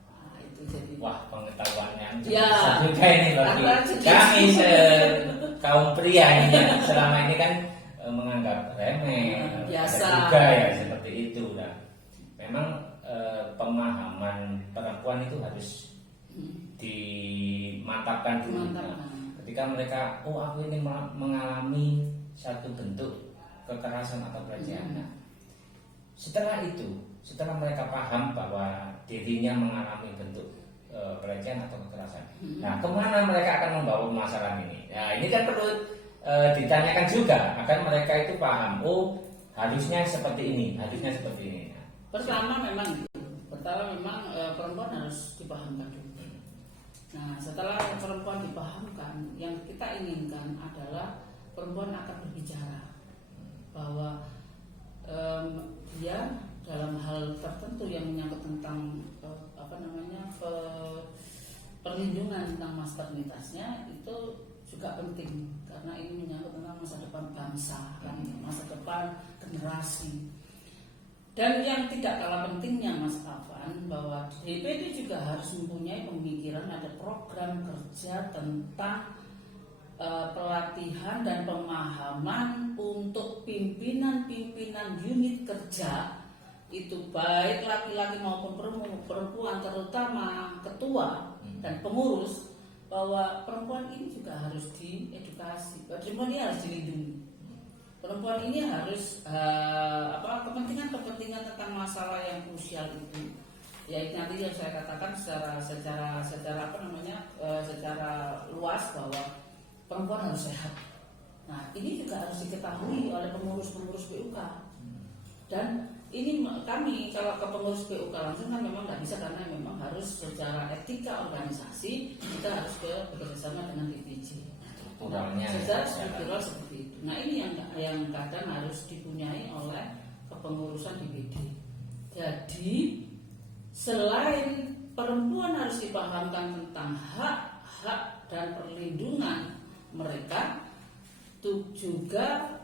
Nah, itu jadi pengetahuannya ya, juga ini bagi kami kaum pria ini yang selama ini kan menganggap remeh, biasa juga ya seperti itu. Nah, memang pemahaman perempuan itu harus dimantapkan dulu. Ketika mereka, aku ini mengalami satu bentuk kekerasan atau pelecehan. Nah, setelah mereka paham bahwa dirinya mengalami bentuk pelecehan atau kekerasan, nah kemana mereka akan membawa masalah ini? Nah, ini kan perlu ditanyakan juga agar mereka itu paham. Harusnya seperti ini. Nah, pertama memang perempuan harus dipahamkan dulu. Nah, setelah perempuan dipahamkan, yang kita inginkan adalah perempuan akan berbicara bahwa dia dalam hal tertentu yang menyangkut tentang perlindungan tentang masternitasnya itu juga penting, karena ini menyangkut tentang masa depan bangsa, masa depan generasi. Dan yang tidak kalah pentingnya, Mas Afan, bahwa DPD juga harus mempunyai pemikiran, ada program kerja tentang pelatihan dan pemahaman untuk pimpinan-pimpinan unit kerja, itu baik laki-laki maupun perempuan, terutama ketua dan pengurus, bahwa perempuan ini juga harus diedukasi, perempuan ini harus dilindungi. Perempuan ini harus kepentingan masalah yang krusial itu, ya nanti yang saya katakan secara luas bahwa perempuan harus sehat. Nah, ini juga harus diketahui oleh pengurus-pengurus PUK. Dan ini kami kalau ke pengurus PUK langsung kan memang nggak bisa, karena memang harus secara etika organisasi kita harus bekerjasama dengan DPJ. Secara struktural seperti itu. Nah, ini yang kadang harus dipunyai oleh kepengurusan DPD. Jadi selain perempuan harus dipahamkan tentang hak-hak dan perlindungan mereka, itu juga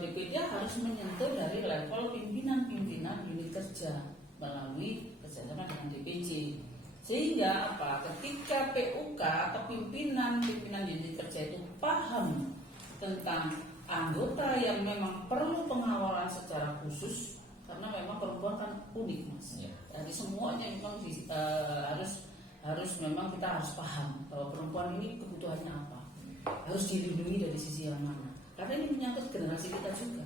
DPD harus menyentuh dari level pimpinan-pimpinan unit kerja melalui kerjasama dengan DPJ. Sehingga ketika PUK atau pimpinan unit kerja itu paham tentang anggota yang memang perlu pengawalan secara khusus, karena memang perempuan kan unik, Mas. Jadi semuanya memang harus memang kita harus paham bahwa perempuan ini kebutuhannya apa, harus dilindungi dari sisi yang mana, karena ini menyangkut generasi kita juga.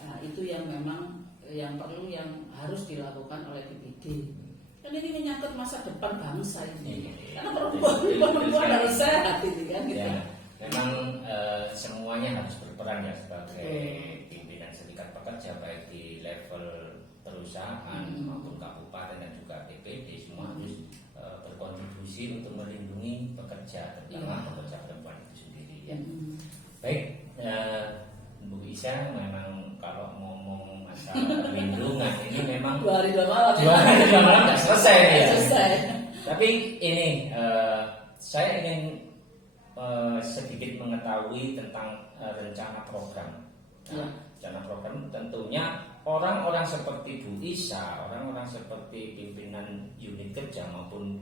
Nah, itu yang memang yang perlu, yang harus dilakukan oleh DPD. Kan ini menyangkut masa depan bangsa ini. Karena perempuan harus sehat ini kan gitu. Ya, memang semuanya harus merasakan ya sebagai pimpinan serikat pekerja baik di level perusahaan maupun kabupaten dan juga DPD semua harus berkontribusi untuk melindungi pekerja, terutama pekerja perempuan itu sendiri ya. Baik, Bu Isha, memang kalau ngomong masalah perlindungan ini memang 2 hari 2 malam. 2 hari 2 malam nggak selesai ya. Selesai. Tapi ini saya ingin sedikit mengetahui tentang rencana program. Nah, rencana program tentunya orang-orang seperti Bu Isha, orang-orang seperti pimpinan unit kerja maupun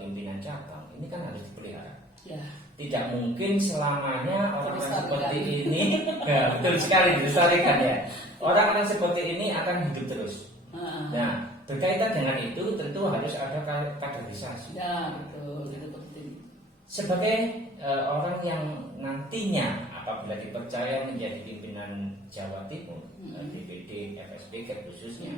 pimpinan cabang ini kan harus dipelihara. Ya. Tidak mungkin selamanya orang-orang seperti ini, ya, betul sekali dilestarikan ya. Orang-orang seperti ini akan hidup terus. Nah, berkaitan dengan itu tentu harus ada kaderisasi. Ya, betul, itu penting. Sebagai orang yang nantinya apabila dipercaya menjadi pimpinan Jawa Timur, DPD, FSBK khususnya,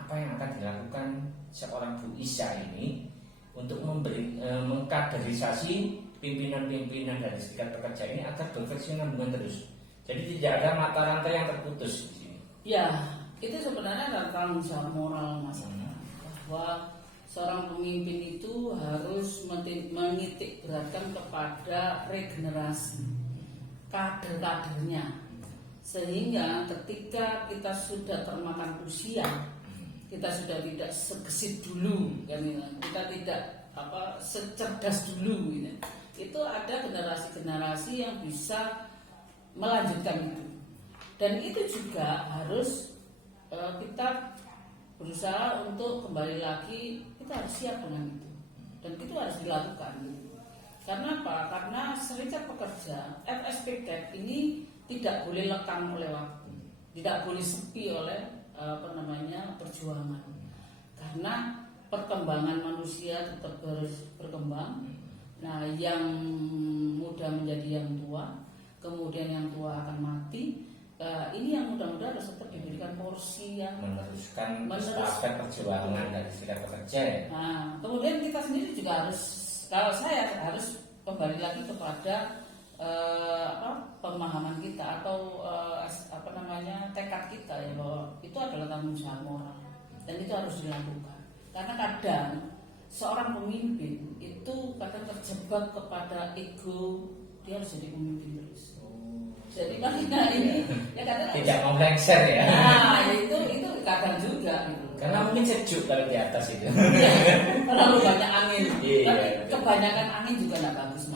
apa yang akan dilakukan seorang Bu Isha ini untuk mengkaderisasi pimpinan-pimpinan dari serikat pekerja ini agar berkesinambungan terus. Jadi tidak ada mata rantai yang terputus di sini. Ya, itu sebenarnya adalah tanggung jawab moral masyarakat bahwa seorang pemimpin itu harus menitik beratkan kepada regenerasi kader-kadernya, sehingga ketika kita sudah termakan usia, kita sudah tidak segesit dulu, kan, kita tidak secerdas dulu, gitu. Itu ada generasi-generasi yang bisa melanjutkan itu, dan itu juga harus kita berusaha untuk kembali lagi, kita harus siap dengan itu, dan itu harus dilakukan gitu. Karena apa? Karena serikat pekerja FSPK ini tidak boleh lekang oleh waktu, tidak boleh sepi oleh perjuangan, karena perkembangan manusia tetap harus berkembang. Nah, yang muda menjadi yang tua, kemudian yang tua akan mati. Ini yang muda-muda harus tetap diberikan porsi yang meneruskan aspek perjuangan dari serikat pekerja. Nah, kemudian kita sendiri juga harus, kalau saya harus kembali lagi kepada pemahaman kita atau tekad kita ya, bahwa itu adalah tanggung jawab moral dan itu harus dilakukan. Karena kadang seorang pemimpin itu kadang terjebak kepada ego, dia harus jadi pemimpin terus. Jadi makanya ini ya kadang tidak mau lengser ya. Nah, itu kadang juga gitu. Karena mungkin sejuk kalau di atas itu. Terlalu banyak angin. Iya, kebanyakan angin juga tidak bagus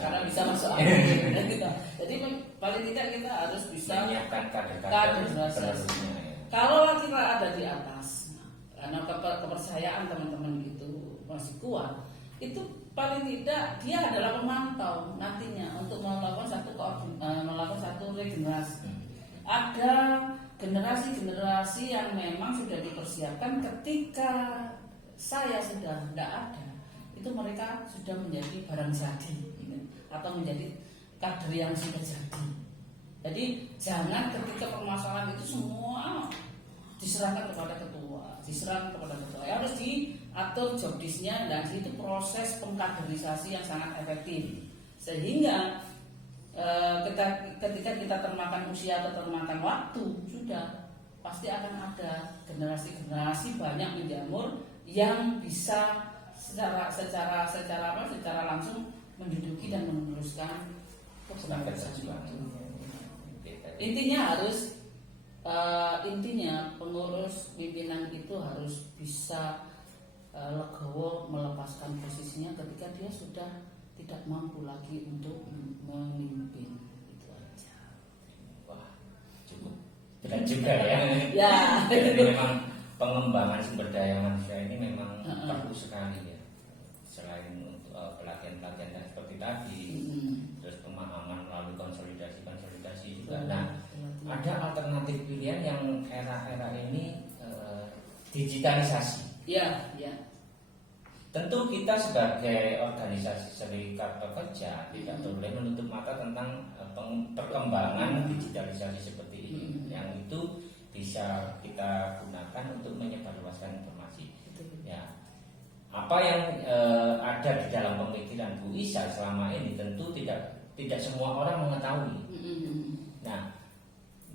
karena bisa masuk angin. Gitu. Jadi paling tidak kita harus bisa menyiapkan kader seterusnya. Kalau kita ada di atas, karena kepercayaan teman-teman itu masih kuat, itu paling tidak dia adalah pemantau nantinya untuk melakukan satu regenerasi. Ada generasi-generasi yang memang sudah dipersiapkan ketika saya sudah tidak ada, itu mereka sudah menjadi barang jadi atau menjadi kader yang sudah jadi. Jadi jangan ketika permasalahan itu semua diserahkan kepada ketua, ya harus diatur job desk-nya, dan itu proses pengkaderisasi yang sangat efektif, sehingga ketika kita termakan usia atau termakan waktu, sudah pasti akan ada generasi banyak menjamur yang bisa secara langsung menduduki dan meneruskan kepengurusan itu. Intinya pengurus pimpinan itu harus bisa legowo melepaskan posisinya ketika dia sudah tidak mampu lagi untuk memimpin. Itu aja. Wah, cukup berat juga ya. Ya. Jadi memang pengembangan sumber daya manusia ini memang perlu sekali ya. Selain untuk pelatihan-pelatihan dan seperti tadi, terus pemahaman melalui konsolidasi juga. Nah, ada alternatif pilihan yang era-era ini digitalisasi. Ya. Tentu kita sebagai organisasi serikat pekerja tidak boleh menutup mata tentang perkembangan digitalisasi seperti ini, yang itu bisa kita gunakan untuk menyebarluaskan informasi. Ya, apa yang ada di dalam pemikiran Bu Isha selama ini tentu tidak semua orang mengetahui. Nah,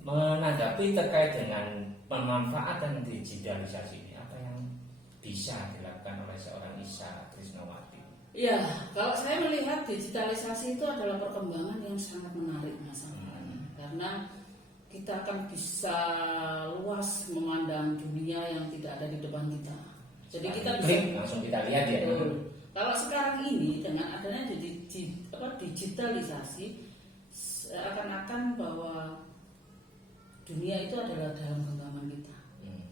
menanggapi terkait dengan pemanfaatan digitalisasi ini, apa yang bisa dilakukan oleh seorang Isha Trisnawati? Ya, kalau saya melihat digitalisasi itu adalah perkembangan yang sangat menarik Mas Afan. Karena kita akan bisa luas memandang dunia yang tidak ada di depan kita. Jadi kita bisa langsung kita lihat ya. Kalau sekarang ini dengan adanya digitalisasi, seakan-akan bahwa dunia itu adalah dalam genggaman kita.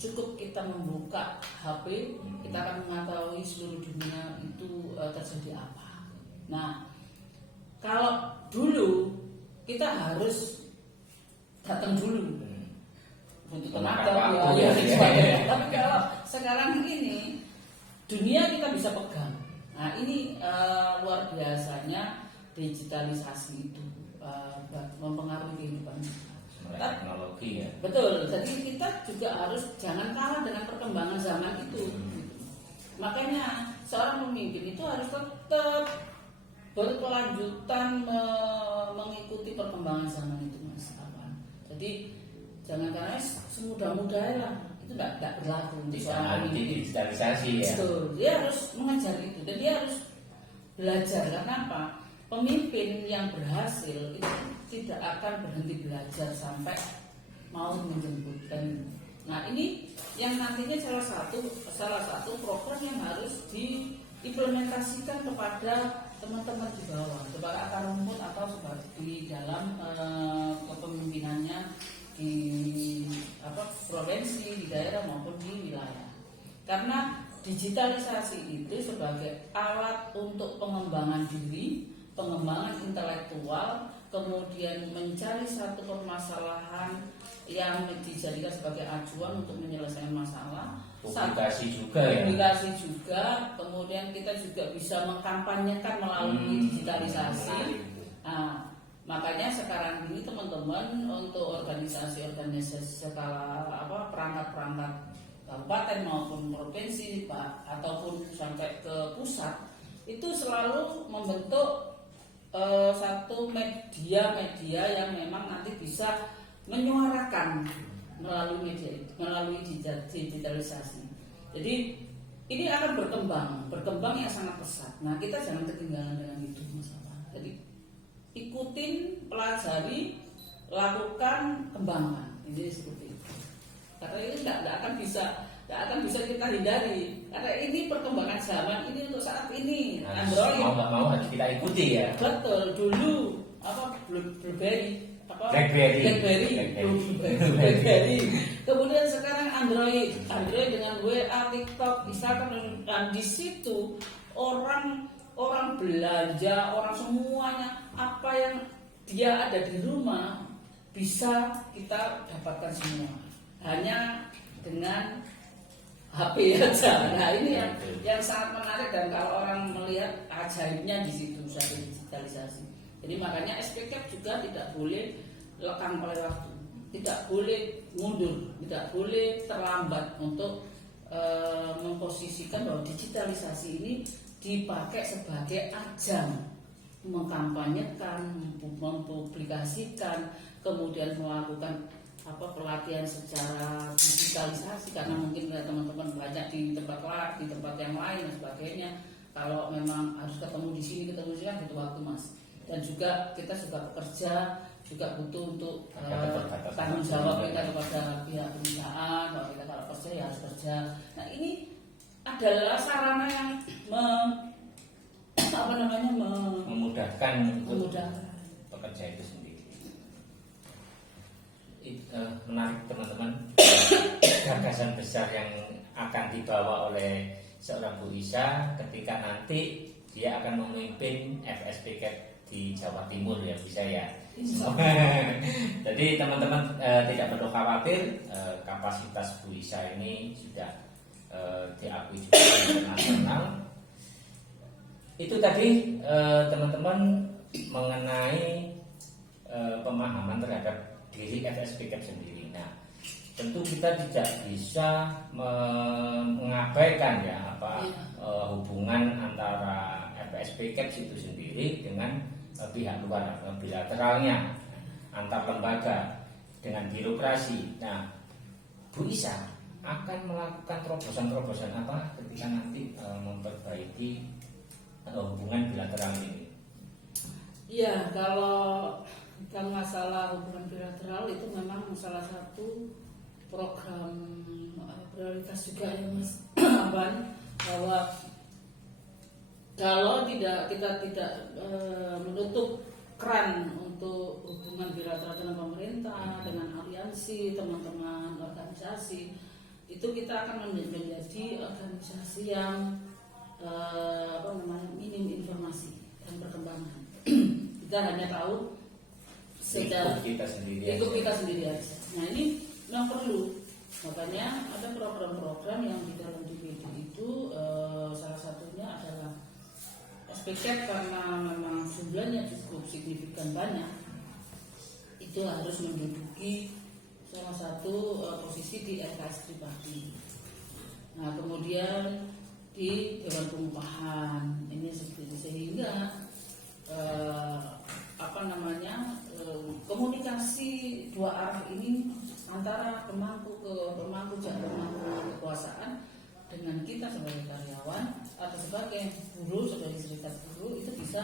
Cukup kita membuka HP, kita akan mengetahui seluruh dunia itu terjadi apa. Nah, kalau dulu kita harus datang dulu untuk tenaga, tapi kalau sekarang ini dunia kita bisa pegang. Nah, ini luar biasanya digitalisasi itu mempengaruhi kehidupan kita. Teknologi ya. Betul, jadi kita juga harus jangan kalah dengan perkembangan zaman itu. Makanya seorang pemimpin itu harus tetap berkelanjutan mengikuti perkembangan zaman itu, Mas Afan. Jadi jangan karena semudah-mudahnya lah, itu tidak berlaku untuk seorang pemimpin. Digitalisasi ya. Betul, dia harus mengejar itu dan dia harus belajar. Karena apa? Pemimpin yang berhasil itu tidak akan berhenti belajar sampai mau menjemput. Dan nah ini yang nantinya salah satu program yang harus diimplementasikan kepada teman-teman di bawah, sebagai akar rumput atau sebagai di dalam kepemimpinannya di provinsi, di daerah maupun di wilayah. Karena digitalisasi itu sebagai alat untuk pengembangan diri, pengembangan intelektual, kemudian mencari satu permasalahan yang dijadikan sebagai acuan untuk menyelesaikan masalah. Publikasi juga, kemudian kita juga bisa mengkampanyekan melalui digitalisasi. Nah, makanya sekarang ini teman-teman untuk organisasi-organisasi skala perangkat-perangkat kabupaten maupun provinsi ataupun sampai ke pusat itu selalu membentuk satu media yang memang nanti bisa menyuarakan melalui media itu, melalui digitalisasi. Jadi ini akan berkembang yang sangat pesat. Nah, kita jangan ketinggalan dengan itu, Mas Afan. Jadi ikutin, pelajari, lakukan, kembangkan. Ini seperti itu. Karena ini tidak akan bisa kita hindari. Karena ini perkembangan zaman ini untuk saat ini. Android mau nggak mau harus kita ikuti ya. Betul. Dulu BlackBerry. Kemudian sekarang Android dengan WA, TikTok, misalkan, dan di situ orang belanja, orang semuanya apa yang dia ada di rumah bisa kita dapatkan semua hanya dengan HP aja. Nah, ini yang sangat menarik, dan kalau orang melihat ajaibnya di situ satu digitalisasi. Jadi makanya SPK juga tidak boleh lekang pada waktu, tidak boleh mundur, tidak boleh terlambat untuk memposisikan bahwa digitalisasi ini dipakai sebagai ajang mengkampanyekan, mempublikasikan, kemudian melakukan pelatihan secara digitalisasi. Karena mungkin teman-teman banyak di tempat yang lain dan sebagainya. Kalau memang harus ketemu di sini kan butuh waktu, Mas. Dan juga kita juga bekerja juga butuh untuk tanggung jawab kita kepada pihak perusahaan. Kalau kita kalau kerja ya harus kerja. Nah, ini adalah sarana yang memudahkan pekerja itu sendiri. Menarik teman-teman, gagasan besar yang akan dibawa oleh seorang Bu Isha ketika nanti dia akan memimpin FSPK di Jawa Timur ya, bisa ya. Jadi teman-teman tidak perlu khawatir, kapasitas Bu Isha ini sudah diakui juga internasional. Itu tadi teman-teman mengenai pemahaman terhadap diri FSPK sendiri. Nah, tentu kita tidak bisa mengabaikan ya hubungan antara FSPK itu sendiri dengan pihak luar, bilateralnya. antar lembaga, dengan birokrasi. Nah, Bu Isa akan melakukan terobosan-terobosan apa ketika nanti memperbaiki hubungan bilateral ini? Iya, kalau masalah hubungan bilateral itu memang salah satu program prioritas juga ya Mas Aban, bahwa kalau kita tidak menutup keran untuk hubungan bilateral dengan pemerintah, dengan aliansi, teman-teman organisasi, itu kita akan menjadi organisasi yang minim informasi dan perkembangan. Kita hanya tahu Lingkup kita sendiri aja. Nah ini memang perlu, makanya ada program-program yang di dalam DPD itu salah satunya adalah SPK, karena memang jumlahnya cukup signifikan banyak, itu harus menduduki salah satu posisi di RKS pribadi. Nah kemudian di Dewan Pengupahan ini seperti itu, sehingga komunikasi dua arah ini antara pemangku kekuasaan dengan kita sebagai karyawan atau sebagai buruh, sebagai serikat buruh, itu bisa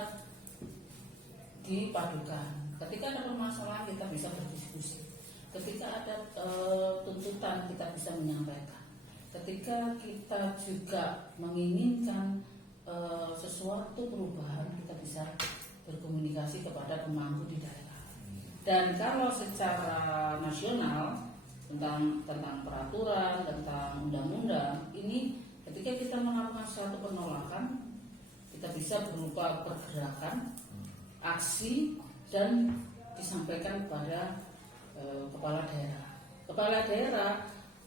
dipadukan. Ketika ada permasalahan kita bisa berdiskusi, ketika ada tuntutan kita bisa menyampaikan, ketika kita juga menginginkan sesuatu perubahan, kita bisa berkomunikasi kepada pemangku di daerah. Dan kalau secara nasional tentang peraturan, tentang undang-undang, ini ketika kita melakukan suatu penolakan, kita bisa berupa pergerakan, aksi, dan disampaikan kepada kepala daerah. Kepala daerah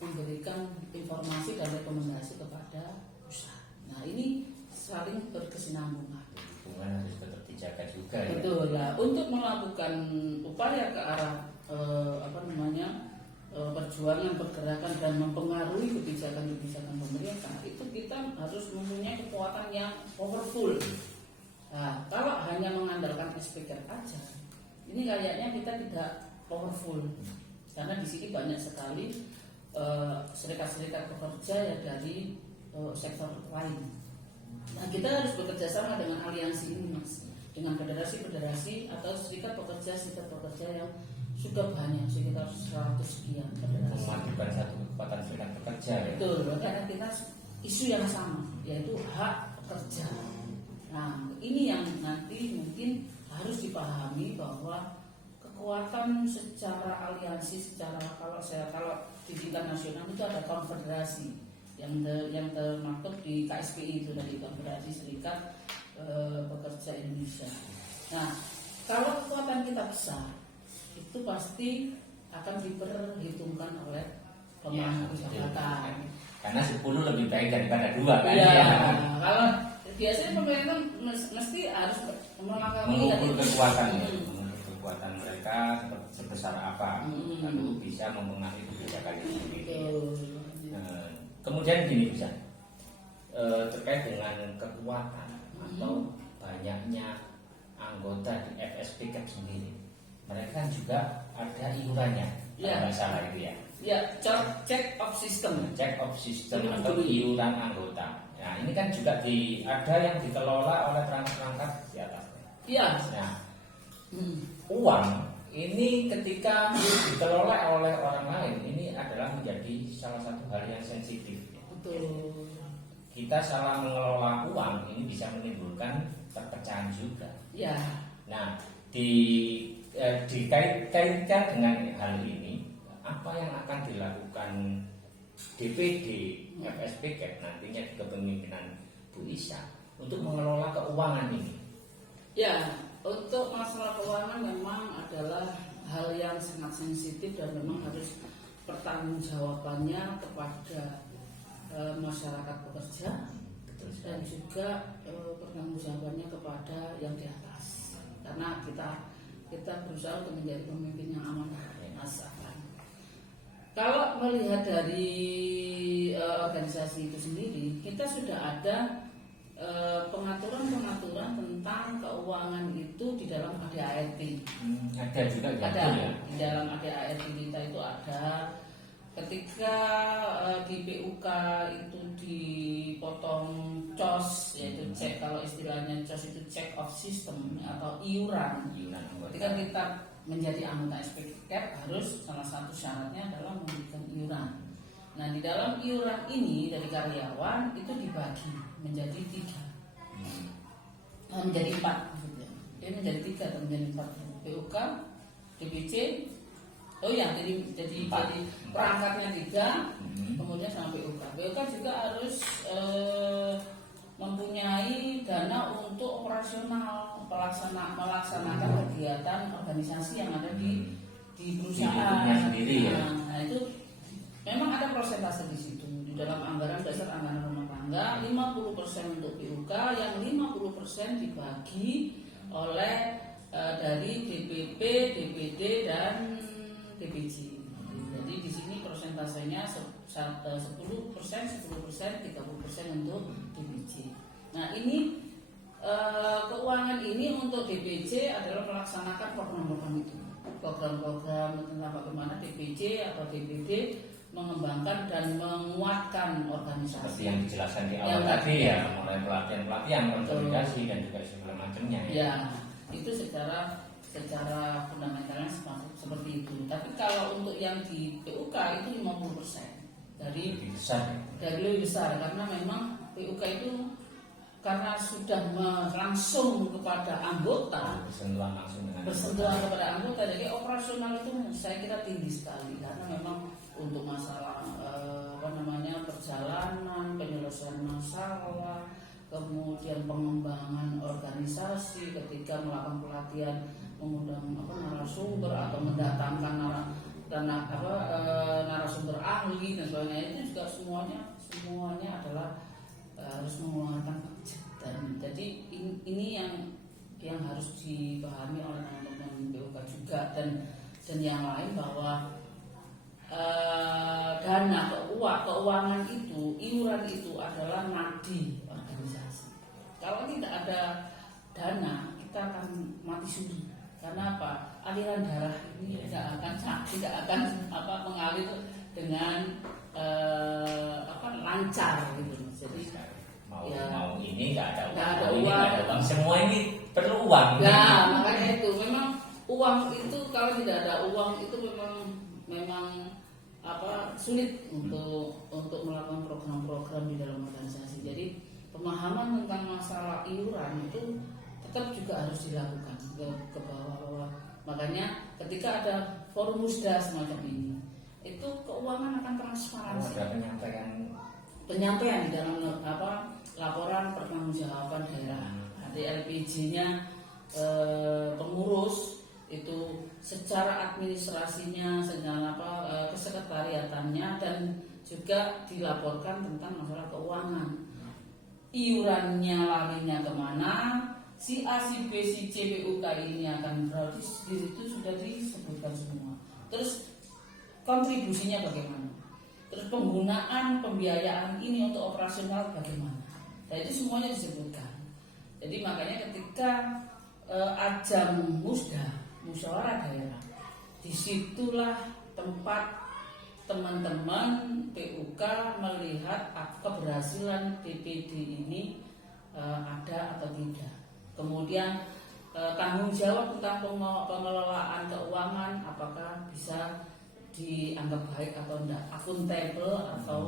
memberikan informasi dan rekomendasi kepada pusat. Nah ini saling berkesinambungan. Hubungan harus tetap dijaga juga ya. Betul ya. Untuk melakukan upaya ke arah perjuangan, pergerakan, dan mempengaruhi kebijakan pemerintah, itu kita harus mempunyai kekuatan yang powerful. Nah, kalau hanya mengandalkan SPK aja, ini kayaknya kita tidak powerful, karena di sini banyak sekali serikat-serikat pekerja yang dari sektor lain. Nah, kita harus bekerja sama dengan aliansi ini, Mas, dengan federasi-federasi atau serikat pekerja yang sudah banyak, sekitar 100 sekian federasi. Memadukan satu kekuatan serikat pekerja ya. Betul, karena kita isu yang sama, yaitu hak pekerja. Nah, ini yang nanti mungkin harus dipahami bahwa kekuatan secara aliansi, kalau di tingkat nasional itu ada konfederasi yang termaktub di KSPI, itu dari Konfederasi Serikat Pekerja Indonesia. Nah, kalau kekuatan kita besar, itu pasti akan diperhitungkan oleh pemangku jabatan. Karena 10 lebih baik daripada 2 kan ya. ya. Kalau biasanya pemerintah mesti harus mengukur kekuatan kekuatan mereka sebesar apa, lalu bisa mempengaruhi kebijakan itu. Kemudian gini bisa terkait dengan kekuatan atau banyaknya anggota di FSPK sendiri, mereka kan juga ada iurannya, kalau nggak salah itu ya. Ya, check of system atau iuran anggota. Nah ini kan juga ada yang dikelola oleh perangkat-perangkat di atas. Iya. Nah, uang ini ketika dikelola oleh orang lain, ini adalah menjadi salah satu hal yang sensitif. Betul. Kita salah mengelola uang ini bisa menimbulkan perpecahan juga. Ya. Nah, dikaitkan dengan hal ini, apa yang akan dilakukan DPD FSPK nantinya di kepemimpinan Bu Isa untuk mengelola keuangan ini? Ya, untuk masalah keuangan memang adalah hal yang sangat sensitif dan memang harus pertanggungjawabannya kepada masyarakat pekerja dan juga pertanggungjawabannya kepada yang di atas, karena kita berusaha untuk menjadi pemimpin yang amanah, Mas Afan. Kalau melihat dari organisasi itu sendiri, kita sudah ada pengaturan-pengaturan tentang keuangan itu di dalam ADART. Ada juga Ada ya. di dalam ADART kita itu ada. Ketika di PUK itu dipotong COS, yaitu cek, kalau istilahnya COS itu check of system atau iuran. Ketika kita menjadi anggota SPKP harus salah satu syaratnya adalah memberikan iuran. Nah, di dalam iuran ini dari karyawan itu dibagi menjadi 3, menjadi 4 maksudnya. Ini menjadi 3 atau menjadi 4. PUK, DPC, jadi perangkatnya 3, kemudian sama PUK. PUK juga harus mempunyai dana untuk operasional, melaksanakan kegiatan organisasi yang ada di perusahaan sendiri ya. Nah, itu memang ada prosentase di situ. Di dalam anggaran dasar anggaran rumah tangga 50% untuk PUK, yang 50% dibagi oleh dari DPP, DPD dan DPJ. Jadi di sini persentasenya 10%, 30% untuk DPJ. Nah, ini keuangan ini untuk DPJ adalah melaksanakan program-program itu. Program-program tentang bagaimana DPJ atau DPD mengembangkan dan menguatkan organisasi. Seperti yang dijelaskan di awal tadi ya, mulai pelatihan, konsolidasi dan juga segala macamnya. Ya, itu secara fundamentalnya seperti itu. Tapi kalau untuk yang di PUK itu 50% dari lebih besar karena memang PUK itu karena sudah langsung kepada anggota, bersentuhan kepada anggota, jadi operasional itu saya kira tinggi sekali karena memang untuk masalah perjalanan, penyelesaian masalah, kemudian pengembangan organisasi ketika melakukan pelatihan, mengundang narasumber atau mendatangkan narasumber ahli dan sebagainya, itu juga semuanya adalah harus mengeluarkan budget. Dan jadi ini yang harus dipahami oleh teman-teman PUK juga dan yang lain bahwa dana keuangan itu, iuran itu adalah nadi organisasi. Kalau tidak ada dana, kita akan mati suri. Karena apa? Aliran darah ini tidak akan mengalir dengan lancar gitu. Jadi mau ini nggak ada uang, semua ini perlu uang. Nah, makanya itu memang uang itu kalau tidak ada uang itu memang sulit untuk melakukan program-program di dalam organisasi. Jadi pemahaman tentang masalah iuran itu tetap juga harus dilakukan ke bawah. Makanya ketika ada forum musda semacam ini, itu keuangan akan transparansi. Ada penyampaian di dalam laporan pertanggungjawaban daerah. Nanti LPJ-nya pengurus itu secara administrasinya, secara kesekretariatannya, dan juga dilaporkan tentang masalah keuangan. Iurannya larinya kemana? Si A, si B, si C, PUK ini akan berarti di situ sudah disebutkan semua. Terus kontribusinya bagaimana? Terus penggunaan pembiayaan ini untuk operasional bagaimana? Nah, itu semuanya disebutkan. Jadi makanya ketika ajang musyawarah daerah, disitulah tempat teman-teman PUK melihat keberhasilan DPD ini ada atau tidak. Kemudian tanggung jawab tentang pengelolaan keuangan apakah bisa dianggap baik atau tidak, akuntabel atau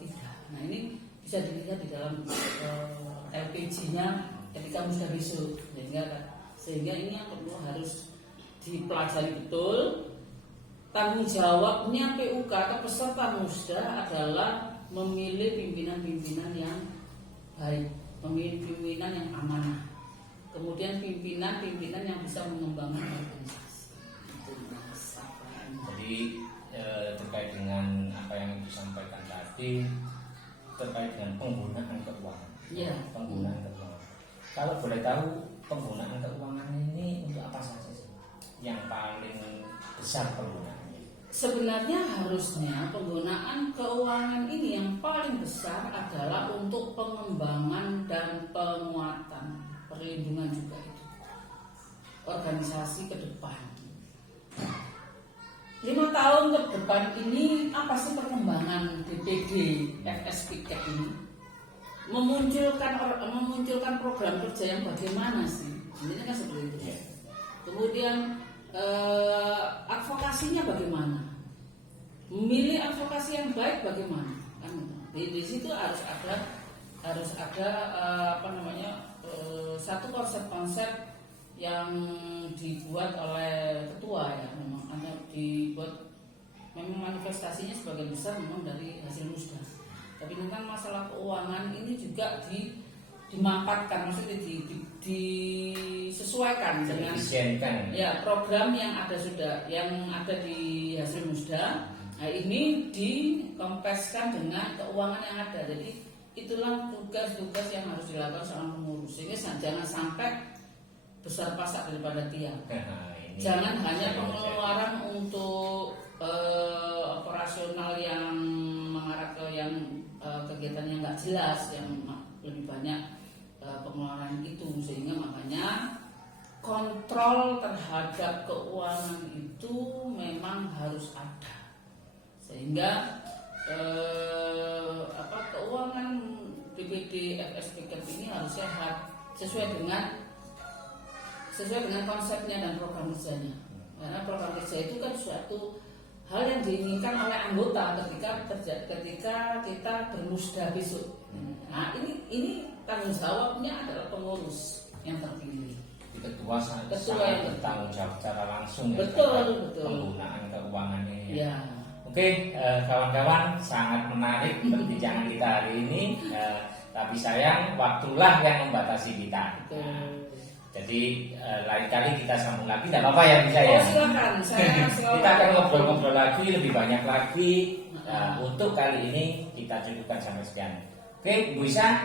tidak. Nah, ini bisa dilihat di dalam LPG-nya ketika musda besok. Sehingga ini yang perlu harus dipelajari betul. Tanggung jawabnya PUK atau peserta musda adalah memilih pimpinan-pimpinan yang baik, memilih pimpinan yang amanah, kemudian pimpinan-pimpinan yang bisa mengembangkan organisasi. Jadi terkait dengan apa yang disampaikan tadi terkait dengan penggunaan keuangan. Ya. Penggunaan keuangan. Kalau boleh tahu penggunaan keuangan ini untuk apa saja sih? Yang paling besar penggunaannya? sebenarnya harusnya penggunaan keuangan ini yang paling besar adalah untuk pengembangan dan penguatan, perlindungan juga itu organisasi ke depan. 5 tahun ke depan ini apa sih perkembangan DPD FSPK ini? Memunculkan program kerja yang bagaimana sih? Ini kan seperti itu. Kemudian advokasinya bagaimana? Memilih advokasi yang baik bagaimana? Kan di situ harus ada satu konsep-konsep yang dibuat oleh ketua ya, memang ada dibuat, memang manifestasinya sebagian besar memang dari hasil musda. Tapi tentang masalah keuangan ini juga dimampatkan, maksudnya disesuaikan dengan ya program yang ada di hasil musda. Nah, ini dikompeskan dengan keuangan yang ada. Jadi itulah tugas-tugas yang harus dilakukan seorang pengurus. Ini jangan sampai besar pasak daripada tiang. Jangan hanya pengeluaran untuk operasional yang mengarah ke yang kegiatan yang nggak jelas, yang lebih banyak pengeluaran itu, sehingga makanya kontrol terhadap keuangan itu memang harus ada, sehingga keuangan DPD FSPK ini harus sehat sesuai dengan konsepnya dan program kerjanya. Karena program kerja itu kan suatu hal yang diinginkan oleh anggota ketika kita bermusda besok. Nah, ini tanggung jawabnya adalah pengurus yang terpilih. Ketua sangat bertanggung jawab secara langsung betul. Penggunaan keuangannya. Ya. Oke, kawan-kawan, sangat menarik perbincangan kita hari ini. Tapi sayang, waktulah yang membatasi kita. Jadi lain kali kita sambung lagi, tidak apa-apa ya bisa ya? Silakan, kita akan ngobrol-ngobrol lagi, lebih banyak lagi. Untuk kali ini kita cukupkan sampai sekian. Oke, Bu Isa,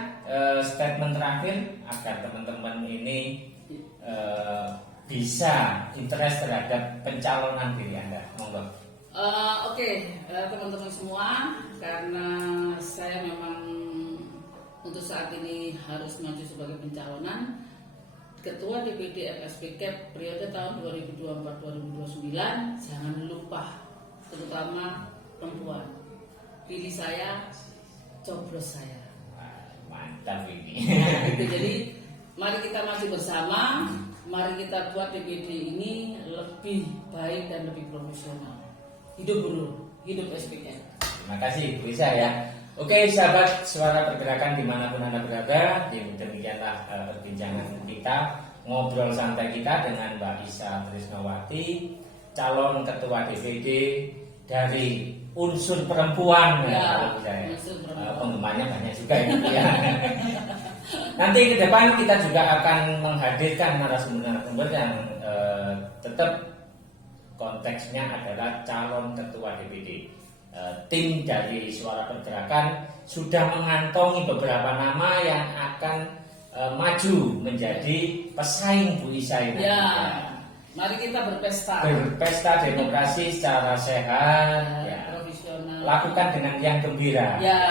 statement terakhir agar teman-teman ini bisa interest terhadap pencalonan diri Anda. Monggo. Oke, teman-teman semua, karena saya memang untuk saat ini harus maju sebagai pencalonan Ketua DPD FSPK periode tahun 2024-2029, jangan lupa, terutama perempuan, pilih saya, coblos saya. Mantap ini. Nah, gitu. Jadi mari kita maju bersama, mari kita buat DPD ini lebih baik dan lebih profesional. Hidup dulu, hidup SPK. Terima kasih Bu Isa ya. Oke, sahabat Suara Pergerakan dimanapun Anda berada, demikianlah perbincangan kita, ngobrol santai kita dengan Mbak Isa Trisnawati, calon ketua DPD dari unsur perempuan. Penggemarnya banyak juga ya. Nanti ke depan kita juga akan menghadirkan narasumber-narasumber yang tetap konteksnya adalah calon ketua DPD. Tim dari Suara Pergerakan sudah mengantongi beberapa nama yang akan maju menjadi pesaing Bu Isa ini. Ya, mari kita berpesta. Berpesta demokrasi secara sehat, profesional. Lakukan dengan yang gembira. Ya,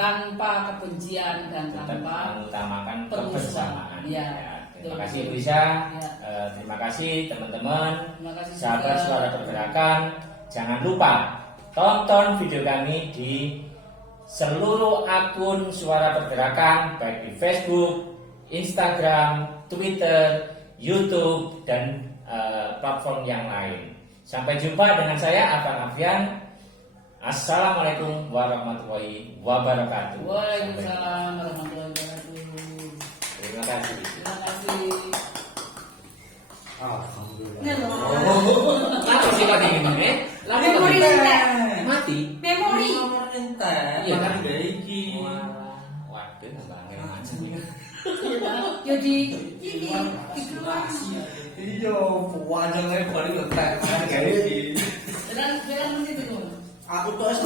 tanpa kebencian dan tetap tanpa mengutamakan kebersamaan. Ya. Terima kasih Bu Isa. Terima kasih teman-teman. Sahabat Suara Pergerakan, jangan lupa tonton video kami di seluruh akun Suara Pergerakan, baik di Facebook, Instagram, Twitter, YouTube, dan platform yang lain. Sampai jumpa dengan saya, Afan Afian. Assalamualaikum warahmatullahi wabarakatuh. Waalaikumsalam warahmatullahi wabarakatuh. Terima kasih. Terima kasih. Alhamdulillah. Apa sih Pak ini? Memori mati. Memori. Iya kan iki. Waduh, nggak macam ini. Jadi dikeluar. Iya, wajahnya paling letak. Kayak Dan mesti itu. aku tuh